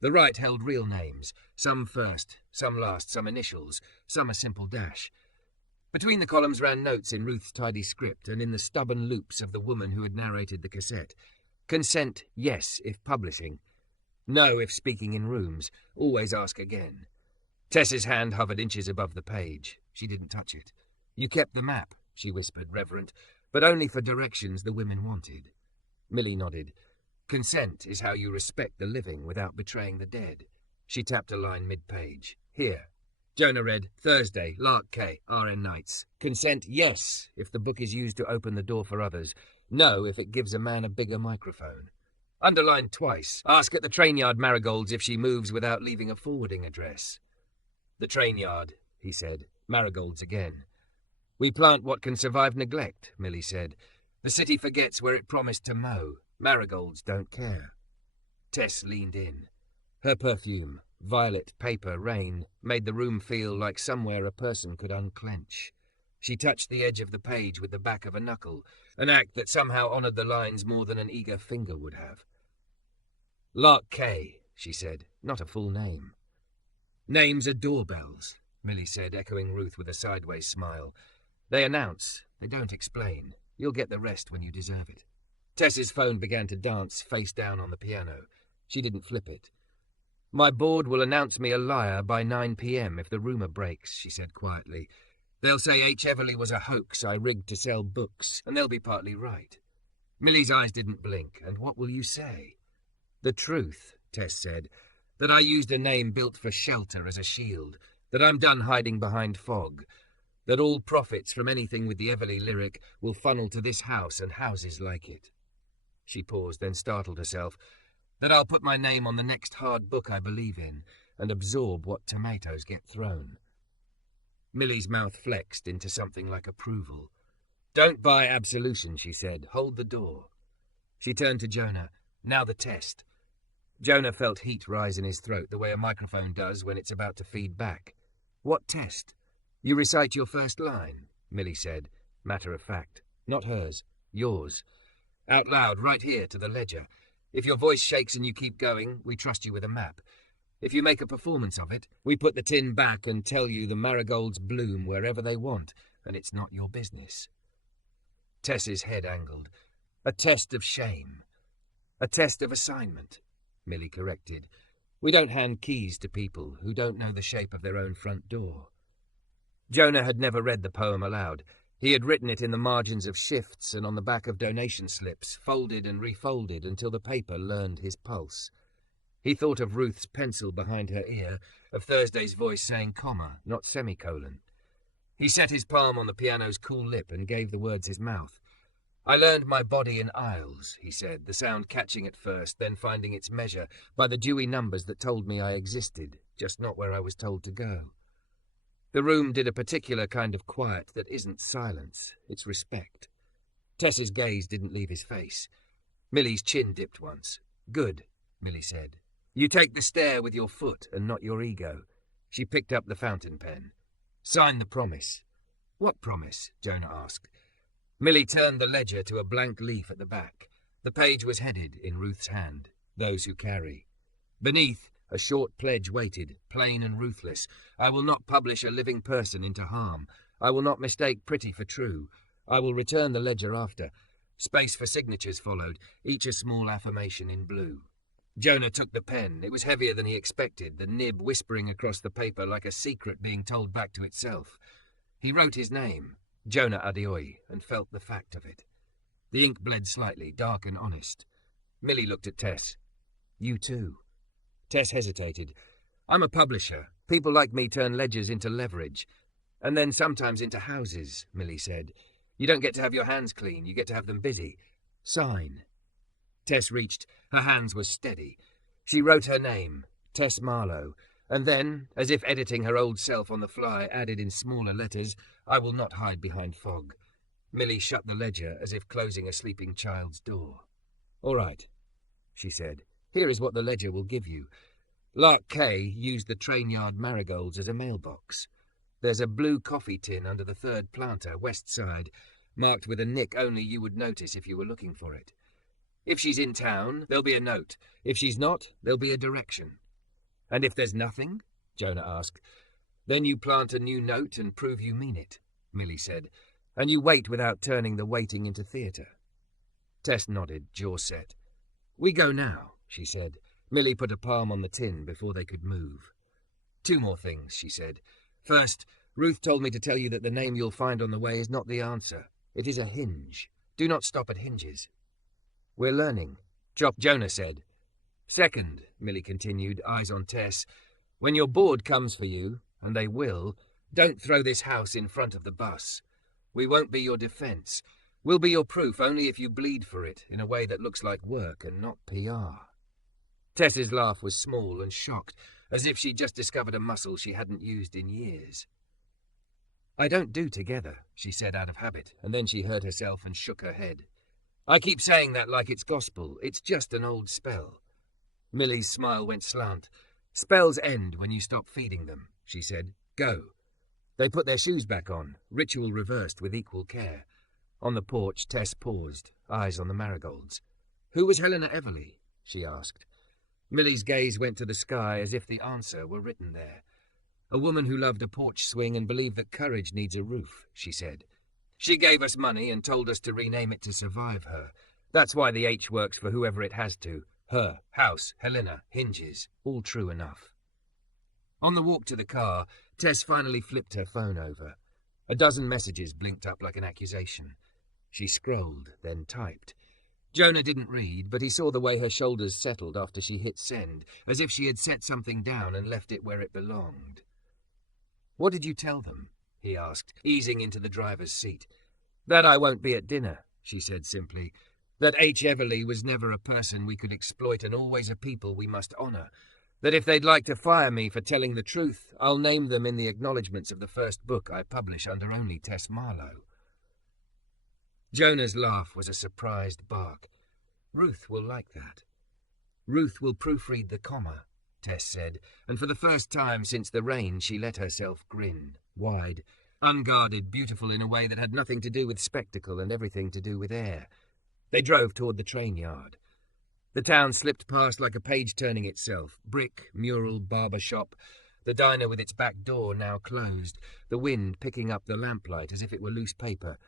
The right held real names, some first, some last, some initials, some a simple dash. Between the columns ran notes in Ruth's tidy script and in the stubborn loops of the woman who had narrated the cassette. Consent, yes, if publishing. No, if speaking in rooms. Always ask again. Tess's hand hovered inches above the page. She didn't touch it. "You kept the map," she whispered, reverent, "but only for directions the women wanted." Millie nodded. "Consent is how you respect the living without betraying the dead." She tapped a line mid-page. "Here." Jonah read, "Thursday, Lark K, RN Nights. Consent, yes, if the book is used to open the door for others. No, if it gives a man a bigger microphone. Underlined twice. Ask at the train yard marigolds if she moves without leaving a forwarding address." "The train yard," he said. Marigolds again. "We plant what can survive neglect," Millie said. "The city forgets where it promised to mow. Marigolds don't care." Tess leaned in. Her perfume, violet, paper, rain, made the room feel like somewhere a person could unclench. She touched the edge of the page with the back of a knuckle, an act that somehow honoured the lines more than an eager finger would have. "Lark K," she said, not a full name. "Names are doorbells," Millie said, echoing Ruth with a sideways smile. "They announce, they don't explain. You'll get the rest when you deserve it." Tess's phone began to dance face down on the piano. She didn't flip it. "My board will announce me a liar by 9 p.m. if the rumour breaks," she said quietly. "They'll say H. Everly was a hoax I rigged to sell books, and they'll be partly right." Millie's eyes didn't blink. "And what will you say?" "The truth," Tess said. "That I used a name built for shelter as a shield. That I'm done hiding behind fog. That all profits from anything with the Everly lyric will funnel to this house and houses like it. She paused, then startled herself. That I'll put my name on the next hard book I believe in and absorb what tomatoes get thrown. Millie's mouth flexed into something like approval. Don't buy absolution, she said. Hold the door. She turned to Jonah. Now the test. Jonah felt heat rise in his throat the way a microphone does when it's about to feed back. What test? You recite your first line, Millie said. Matter of fact. Not hers. Yours. Out loud, right here, to the ledger. If your voice shakes and you keep going, we trust you with a map. If you make a performance of it, we put the tin back and tell you the marigolds bloom wherever they want, and it's not your business. Tess's head angled. A test of shame. A test of assignment, Millie corrected. We don't hand keys to people who don't know the shape of their own front door. Jonah had never read the poem aloud. He had written it in the margins of shifts and on the back of donation slips, folded and refolded until the paper learned his pulse. He thought of Ruth's pencil behind her ear, of Thursday's voice saying comma, not semicolon. He set his palm on the piano's cool lip and gave the words his mouth. I learned my body in aisles, he said, the sound catching at first, then finding its measure by the dewy numbers that told me I existed, just not where I was told to go. The room did a particular kind of quiet that isn't silence, it's respect. Tess's gaze didn't leave his face. Millie's chin dipped once. Good, Millie said. You take the stair with your foot and not your ego. She picked up the fountain pen. Sign the promise. What promise? Jonah asked. Millie turned the ledger to a blank leaf at the back. The page was headed, in Ruth's hand, those who carry. Beneath, a short pledge waited, plain and ruthless. I will not publish a living person into harm. I will not mistake pretty for true. I will return the ledger after. Space for signatures followed, each a small affirmation in blue. Jonah took the pen. It was heavier than he expected, the nib whispering across the paper like a secret being told back to itself. He wrote his name, Jonah Adeoye, and felt the fact of it. The ink bled slightly, dark and honest. Millie looked at Tess. You too. Tess hesitated. I'm a publisher. People like me turn ledgers into leverage. And then sometimes into houses, Millie said. You don't get to have your hands clean, you get to have them busy. Sign. Tess reached. Her hands were steady. She wrote her name, Tess Marlowe, and then, as if editing her old self on the fly, added in smaller letters, I will not hide behind fog. Millie shut the ledger as if closing a sleeping child's door. All right, she said. Here is what the ledger will give you. Lark K used the train yard marigolds as a mailbox. There's a blue coffee tin under the third planter, west side, marked with a nick only you would notice if you were looking for it. If she's in town, there'll be a note. If she's not, there'll be a direction. And if there's nothing? Jonah asked. Then you plant a new note and prove you mean it, Millie said, and you wait without turning the waiting into theatre. Tess nodded, jaw set. We go now, she said. Millie put a palm on the tin before they could move. 2 more things, she said. First, Ruth told me to tell you that the name you'll find on the way is not the answer. It is a hinge. Do not stop at hinges. We're learning, Jonah said. Second, Millie continued, eyes on Tess, when your board comes for you, and they will, don't throw this house in front of the bus. We won't be your defence. We'll be your proof only if you bleed for it in a way that looks like work and not PR. Tess's laugh was small and shocked, as if she'd just discovered a muscle she hadn't used in years. I don't do together, she said out of habit, and then she heard herself and shook her head. I keep saying that like it's gospel. It's just an old spell. Millie's smile went slant. Spells end when you stop feeding them, she said. Go. They put their shoes back on, ritual reversed with equal care. On the porch, Tess paused, eyes on the marigolds. Who was Helena Everly? She asked. Millie's gaze went to the sky as if the answer were written there. A woman who loved a porch swing and believed that courage needs a roof, she said. She gave us money and told us to rename it to survive her. That's why the H works for whoever it has to. Her, house, Helena, hinges, all true enough. On the walk to the car, Tess finally flipped her phone over. A dozen messages blinked up like an accusation. She scrolled, then typed. Jonah didn't read, but he saw the way her shoulders settled after she hit send, as if she had set something down and left it where it belonged. What did you tell them? he asked, easing into the driver's seat. That I won't be at dinner, she said simply. That H. Everleigh was never a person we could exploit and always a people we must honour. That if they'd like to fire me for telling the truth, I'll name them in the acknowledgements of the first book I publish under only Tess Marlowe. Jonah's laugh was a surprised bark. Ruth will like that. Ruth will proofread the comma, Tess said, and for the first time since the rain she let herself grin, wide, unguarded, beautiful in a way that had nothing to do with spectacle and everything to do with air. They drove toward the train yard. The town slipped past like a page turning itself, brick, mural, barber shop, the diner with its back door now closed, the wind picking up the lamplight as if it were loose paper.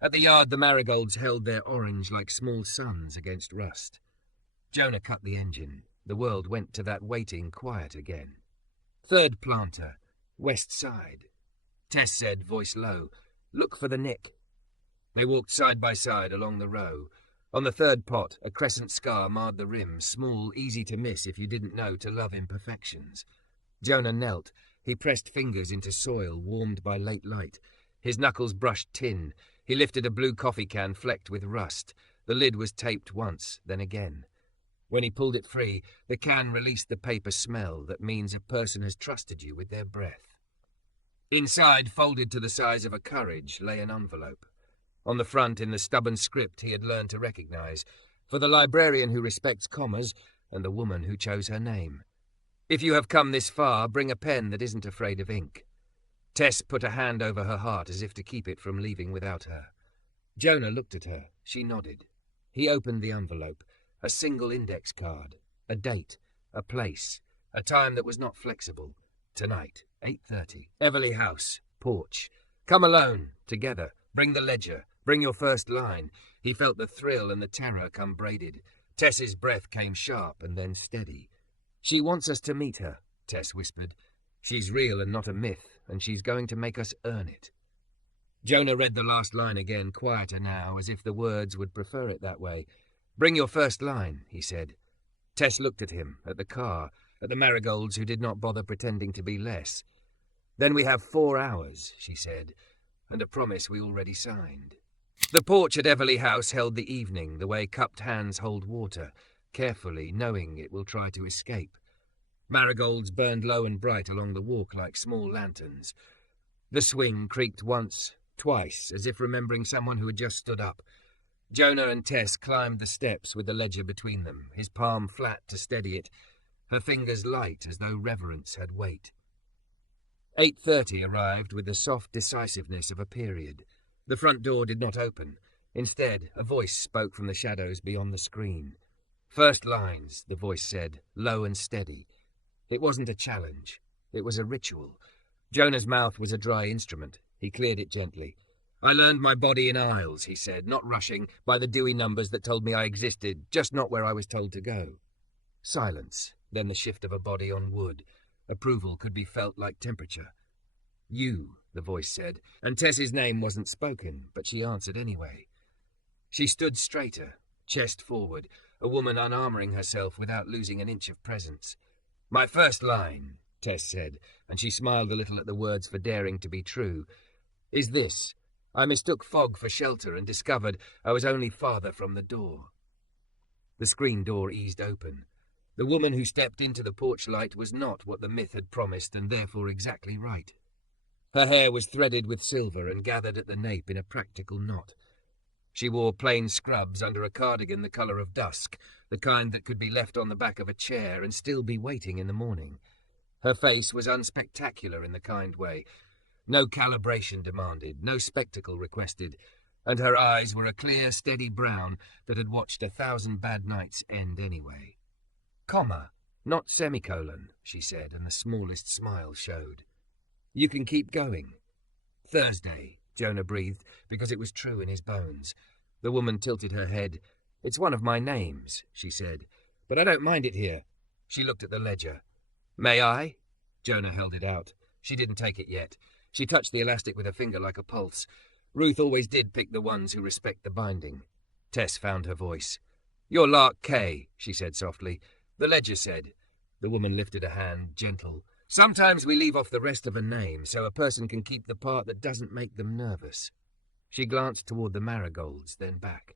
At the yard the marigolds held their orange like small suns against rust. Jonah cut the engine. The world went to that waiting quiet again. Third planter, west side. Tess said, voice low, look for the nick. They walked side by side along the row. On the third pot, a crescent scar marred the rim, small, easy to miss if you didn't know to love imperfections. Jonah knelt. He pressed fingers into soil warmed by late light. His knuckles brushed tin. He lifted a blue coffee can flecked with rust. The lid was taped once, then again. When he pulled it free, the can released the paper smell that means a person has trusted you with their breath. Inside, folded to the size of a courage, lay an envelope. On the front, in the stubborn script he had learned to recognize, for the librarian who respects commas and the woman who chose her name. If you have come this far, bring a pen that isn't afraid of ink. Tess put a hand over her heart as if to keep it from leaving without her. Jonah looked at her. She nodded. He opened the envelope. A single index card. A date. A place. A time that was not flexible. Tonight, 8:30. Everleigh House. Porch. Come alone. Together. Bring the ledger. Bring your first line. He felt the thrill and the terror come braided. Tess's breath came sharp and then steady. She wants us to meet her, Tess whispered. She's real and not a myth, and she's going to make us earn it. Jonah read the last line again, quieter now, as if the words would prefer it that way. Bring your first line, he said. Tess looked at him, at the car, at the marigolds who did not bother pretending to be less. Then we have 4 hours, she said, and a promise we already signed. The porch at Everleigh House held the evening, the way cupped hands hold water, carefully, knowing it will try to escape. Marigolds burned low and bright along the walk like small lanterns. The swing creaked once, twice, as if remembering someone who had just stood up. Jonah and Tess climbed the steps with the ledger between them, his palm flat to steady it, her fingers light as though reverence had weight. 8:30 arrived with the soft decisiveness of a period. The front door did not open. Instead, a voice spoke from the shadows beyond the screen. First lines, the voice said, low and steady. It wasn't a challenge. It was a ritual. Jonah's mouth was a dry instrument. He cleared it gently. I learned my body in aisles, he said, not rushing, by the dewy numbers that told me I existed, just not where I was told to go. Silence, then the shift of a body on wood. Approval could be felt like temperature. You, the voice said, and Tess's name wasn't spoken, but she answered anyway. She stood straighter, chest forward, a woman unarmoring herself without losing an inch of presence. My first line, Tess said, and she smiled a little at the words for daring to be true, is this. I mistook fog for shelter and discovered I was only farther from the door. The screen door eased open. The woman who stepped into the porch light was not what the myth had promised and therefore exactly right. Her hair was threaded with silver and gathered at the nape in a practical knot. She wore plain scrubs under a cardigan the colour of dusk, the kind that could be left on the back of a chair and still be waiting in the morning. Her face was unspectacular in the kind way. No calibration demanded, no spectacle requested, and her eyes were a clear, steady brown that had watched 1,000 bad nights end anyway. Comma, not semicolon, she said, and the smallest smile showed. You can keep going. Thursday, Jonah breathed, because it was true in his bones. The woman tilted her head. It's one of my names, she said, but I don't mind it here. She looked at the ledger. May I? Jonah held it out. She didn't take it yet. She touched the elastic with her finger like a pulse. Ruth always did pick the ones who respect the binding. Tess found her voice. You're Lark K, she said softly. The ledger said. The woman lifted a hand, gentle. Sometimes we leave off the rest of a name so a person can keep the part that doesn't make them nervous. She glanced toward the marigolds, then back.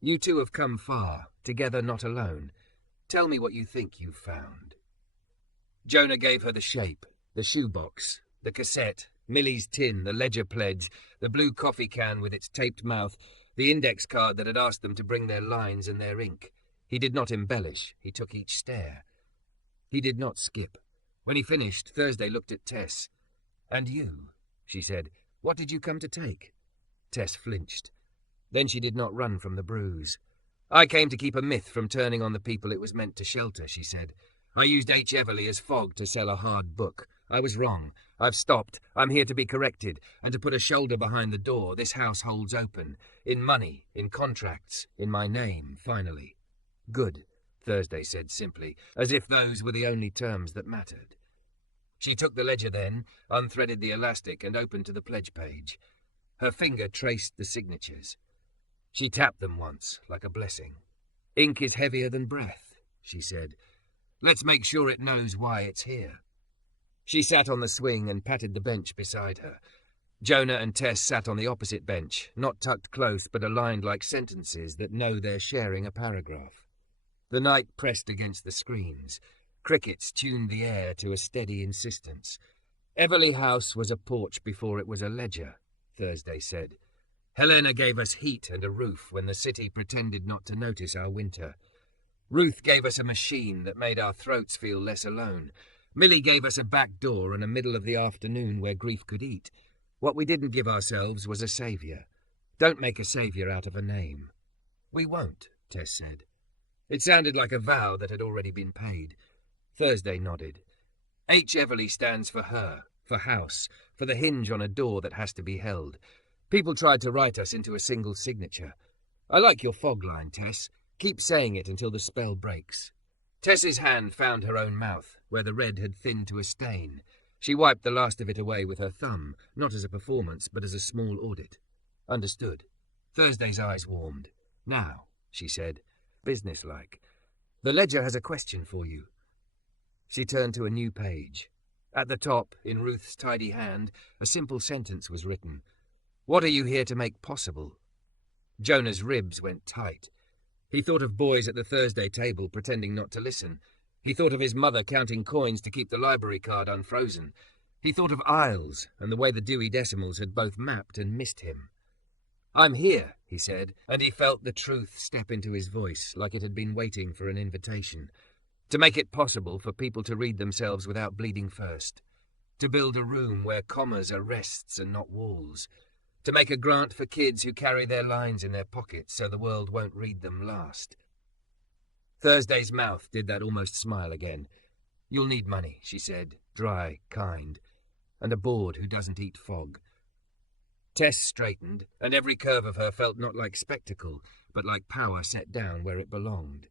You two have come far, together not alone. Tell me what you think you've found. Jonah gave her the shape, the shoebox, the cassette, Millie's tin, the ledger pledge, the blue coffee can with its taped mouth, the index card that had asked them to bring their lines and their ink. He did not embellish, he took each stare. He did not skip. When he finished, Thursday looked at Tess. "And you," she said, "what did you come to take?" Tess flinched. Then she did not run from the bruise. "I came to keep a myth from turning on the people it was meant to shelter," she said. "I used H. Everly as fog to sell a hard book. I was wrong. I've stopped. I'm here to be corrected, and to put a shoulder behind the door this house holds open. In money, in contracts, in my name, finally." "Good," Thursday said simply, as if those were the only terms that mattered. She took the ledger then, unthreaded the elastic, and opened to the pledge page. Her finger traced the signatures. She tapped them once, like a blessing. "Ink is heavier than breath," she said. "Let's make sure it knows why it's here." She sat on the swing and patted the bench beside her. Jonah and Tess sat on the opposite bench, not tucked close but aligned like sentences that know they're sharing a paragraph. The night pressed against the screens. Crickets tuned the air to a steady insistence. Everly House was a porch before it was a ledger, Thursday said. Helena gave us heat and a roof when the city pretended not to notice our winter. Ruth gave us a machine that made our throats feel less alone. Millie gave us a back door and a middle of the afternoon where grief could eat. What we didn't give ourselves was a saviour. Don't make a saviour out of a name. "We won't," Tess said. It sounded like a vow that had already been paid. Thursday nodded. H. Everly stands for her, for house, for the hinge on a door that has to be held. People tried to write us into a single signature. I like your fog line, Tess. Keep saying it until the spell breaks. Tess's hand found her own mouth, where the red had thinned to a stain. She wiped the last of it away with her thumb, not as a performance, but as a small audit. Understood. Thursday's eyes warmed. "Now," she said, businesslike, "the ledger has a question for you." She turned to a new page. At the top, in Ruth's tidy hand, a simple sentence was written. "What are you here to make possible?" Jonah's ribs went tight. He thought of boys at the Thursday table pretending not to listen. He thought of his mother counting coins to keep the library card unfrozen. He thought of aisles and the way the Dewey Decimals had both mapped and missed him. "I'm here," he said, and he felt the truth step into his voice like it had been waiting for an invitation. To make it possible for people to read themselves without bleeding first. To build a room where commas are rests and not walls. To make a grant for kids who carry their lines in their pockets so the world won't read them last. Thursday's mouth did that almost smile again. "You'll need money," she said, dry, kind, "and a board who doesn't eat fog." Tess straightened, and every curve of her felt not like spectacle, but like power set down where it belonged.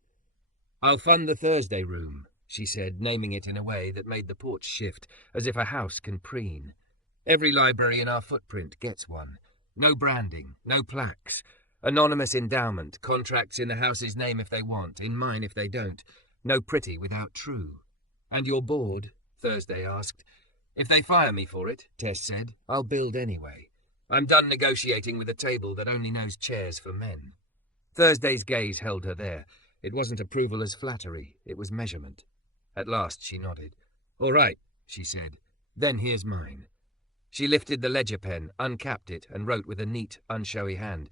"I'll fund the Thursday room," she said, naming it in a way that made the porch shift, as if a house can preen. "Every library in our footprint gets one. No branding, no plaques. Anonymous endowment, contracts in the house's name if they want, in mine if they don't. No pretty without true." "And your board?" Thursday asked. "If they fire me for it," Tess said, "I'll build anyway. I'm done negotiating with a table that only knows chairs for men." Thursday's gaze held her there. It wasn't approval as flattery, it was measurement. At last she nodded. "All right," she said. "Then here's mine." She lifted the ledger pen, uncapped it, and wrote with a neat, unshowy hand.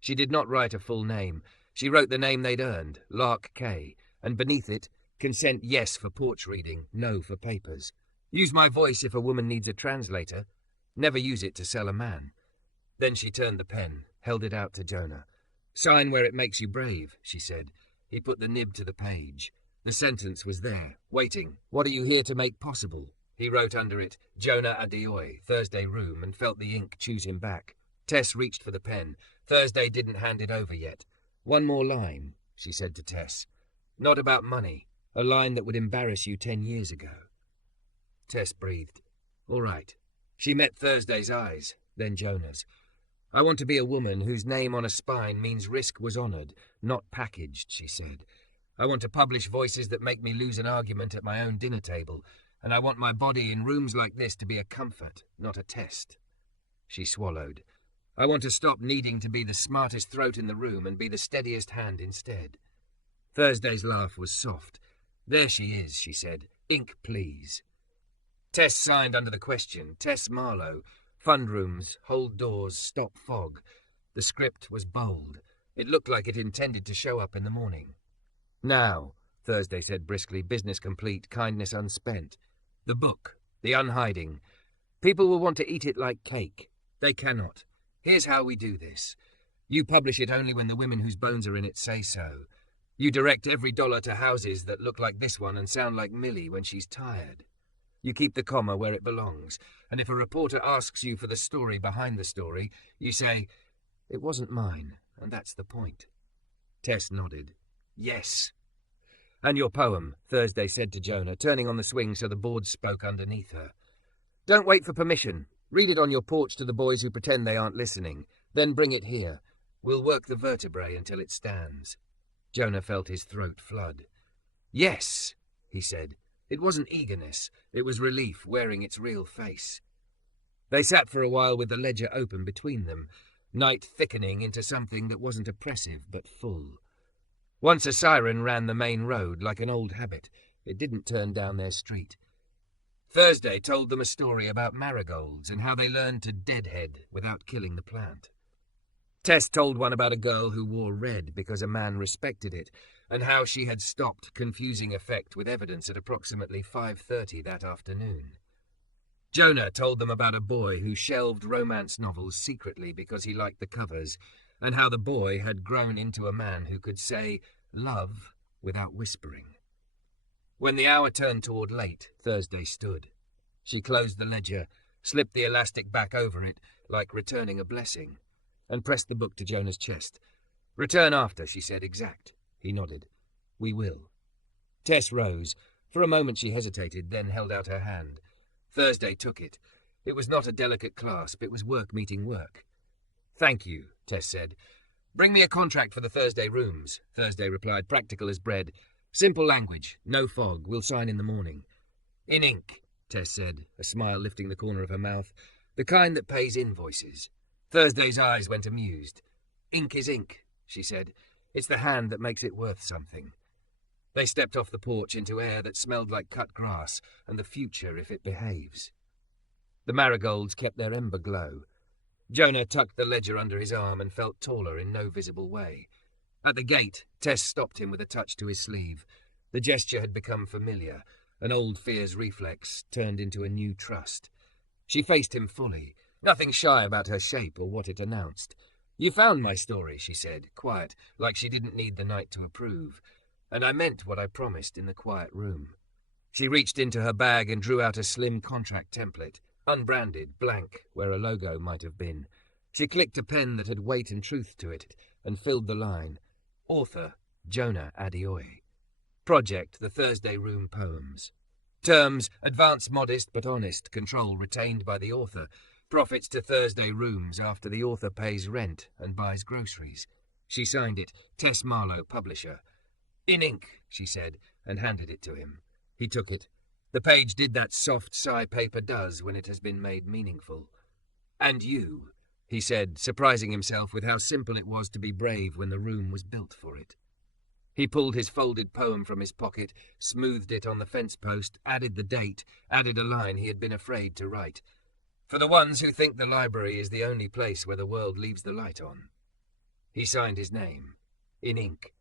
She did not write a full name. She wrote the name they'd earned, Lark K, and beneath it, consent yes for porch reading, no for papers. Use my voice if a woman needs a translator. Never use it to sell a man. Then she turned the pen, held it out to Jonah. "Sign where it makes you brave," she said. He put the nib to the page. The sentence was there, waiting. "What are you here to make possible?" He wrote under it, "Jonah Adeoye, Thursday room," and felt the ink choose him back. Tess reached for the pen. Thursday didn't hand it over yet. "One more line," she said to Tess. "Not about money. A line that would embarrass you 10 years ago." Tess breathed. "All right." She met Thursday's eyes, then Jonah's. "I want to be a woman whose name on a spine means risk was honoured, not packaged," she said. "I want to publish voices that make me lose an argument at my own dinner table, and I want my body in rooms like this to be a comfort, not a test. She swallowed. I want to stop needing to be the smartest throat in the room and be the steadiest hand instead. Thursday's laugh was soft. There she is, she said. Ink, please. Tess signed under the question. Tess Marlowe. Fund rooms, hold doors, stop fog. The script was bold. It looked like it intended to show up in the morning. Now, Thursday said briskly, business complete, kindness unspent. The book, the unhiding. People will want to eat it like cake. They cannot. Here's how we do this. You publish it only when the women whose bones are in it say so. You direct every dollar to houses that look like this one and sound like Millie when she's tired. You keep the comma where it belongs, and if a reporter asks you for the story behind the story, you say, "It wasn't mine, and that's the point." Tess nodded. Yes. And your poem, Thursday said to Jonah, turning on the swing so the boards spoke underneath her. Don't wait for permission. Read it on your porch to the boys who pretend they aren't listening. Then bring it here. We'll work the vertebrae until it stands. Jonah felt his throat flood. Yes, he said. It wasn't eagerness. It was relief wearing its real face. They sat for a while with the ledger open between them, night thickening into something that wasn't oppressive but full. Once a siren ran the main road like an old habit. It didn't turn down their street. Thursday told them a story about marigolds and how they learned to deadhead without killing the plant. Tess told one about a girl who wore red because a man respected it, and how she had stopped confusing effect with evidence at approximately 5:30 that afternoon. Jonah told them about a boy who shelved romance novels secretly because he liked the covers, and how the boy had grown into a man who could say love without whispering. When the hour turned toward late, Thursday stood. She closed the ledger, slipped the elastic back over it, like returning a blessing, and pressed the book to Jonah's chest. Return after, she said, exact. He nodded. We will. Tess rose. For a moment she hesitated, then held out her hand. Thursday took it. It was not a delicate clasp, it was work meeting work. Thank you, Tess said. Bring me a contract for the Thursday rooms, Thursday replied, practical as bread. Simple language, no fog, we'll sign in the morning. In ink, Tess said, a smile lifting the corner of her mouth. The kind that pays invoices. Thursday's eyes went amused. Ink is ink, she said. It's the hand that makes it worth something. They stepped off the porch into air that smelled like cut grass and the future if it behaves. The marigolds kept their ember glow. Jonah tucked the ledger under his arm and felt taller in no visible way. At the gate, Tess stopped him with a touch to his sleeve. The gesture had become familiar. An old fear's reflex turned into a new trust. She faced him fully, nothing shy about her shape or what it announced. You found my story, she said, quiet, like she didn't need the night to approve. And I meant what I promised in the quiet room. She reached into her bag and drew out a slim contract template, unbranded, blank, where a logo might have been. She clicked a pen that had weight and truth to it and filled the line. Author, Jonah Adeoye. Project, the Thursday Room Poems. Terms, advance modest but honest, control retained by the author. Profits to Thursday Rooms after the author pays rent and buys groceries. She signed it, Tess Marlowe, publisher. In ink, she said, and handed it to him. He took it. The page did that soft sigh paper does when it has been made meaningful. And you, he said, surprising himself with how simple it was to be brave when the room was built for it. He pulled his folded poem from his pocket, smoothed it on the fence post, added the date, added a line he had been afraid to write. For the ones who think the library is the only place where the world leaves the light on. He signed his name, in ink.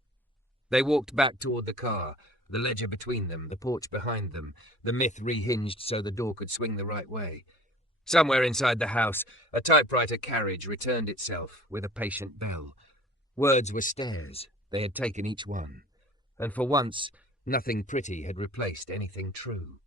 They walked back toward the car, the ledger between them, the porch behind them, the myth rehinged so the door could swing the right way. Somewhere inside the house, a typewriter carriage returned itself with a patient bell. Words were stairs. They had taken each one. And for once, nothing pretty had replaced anything true.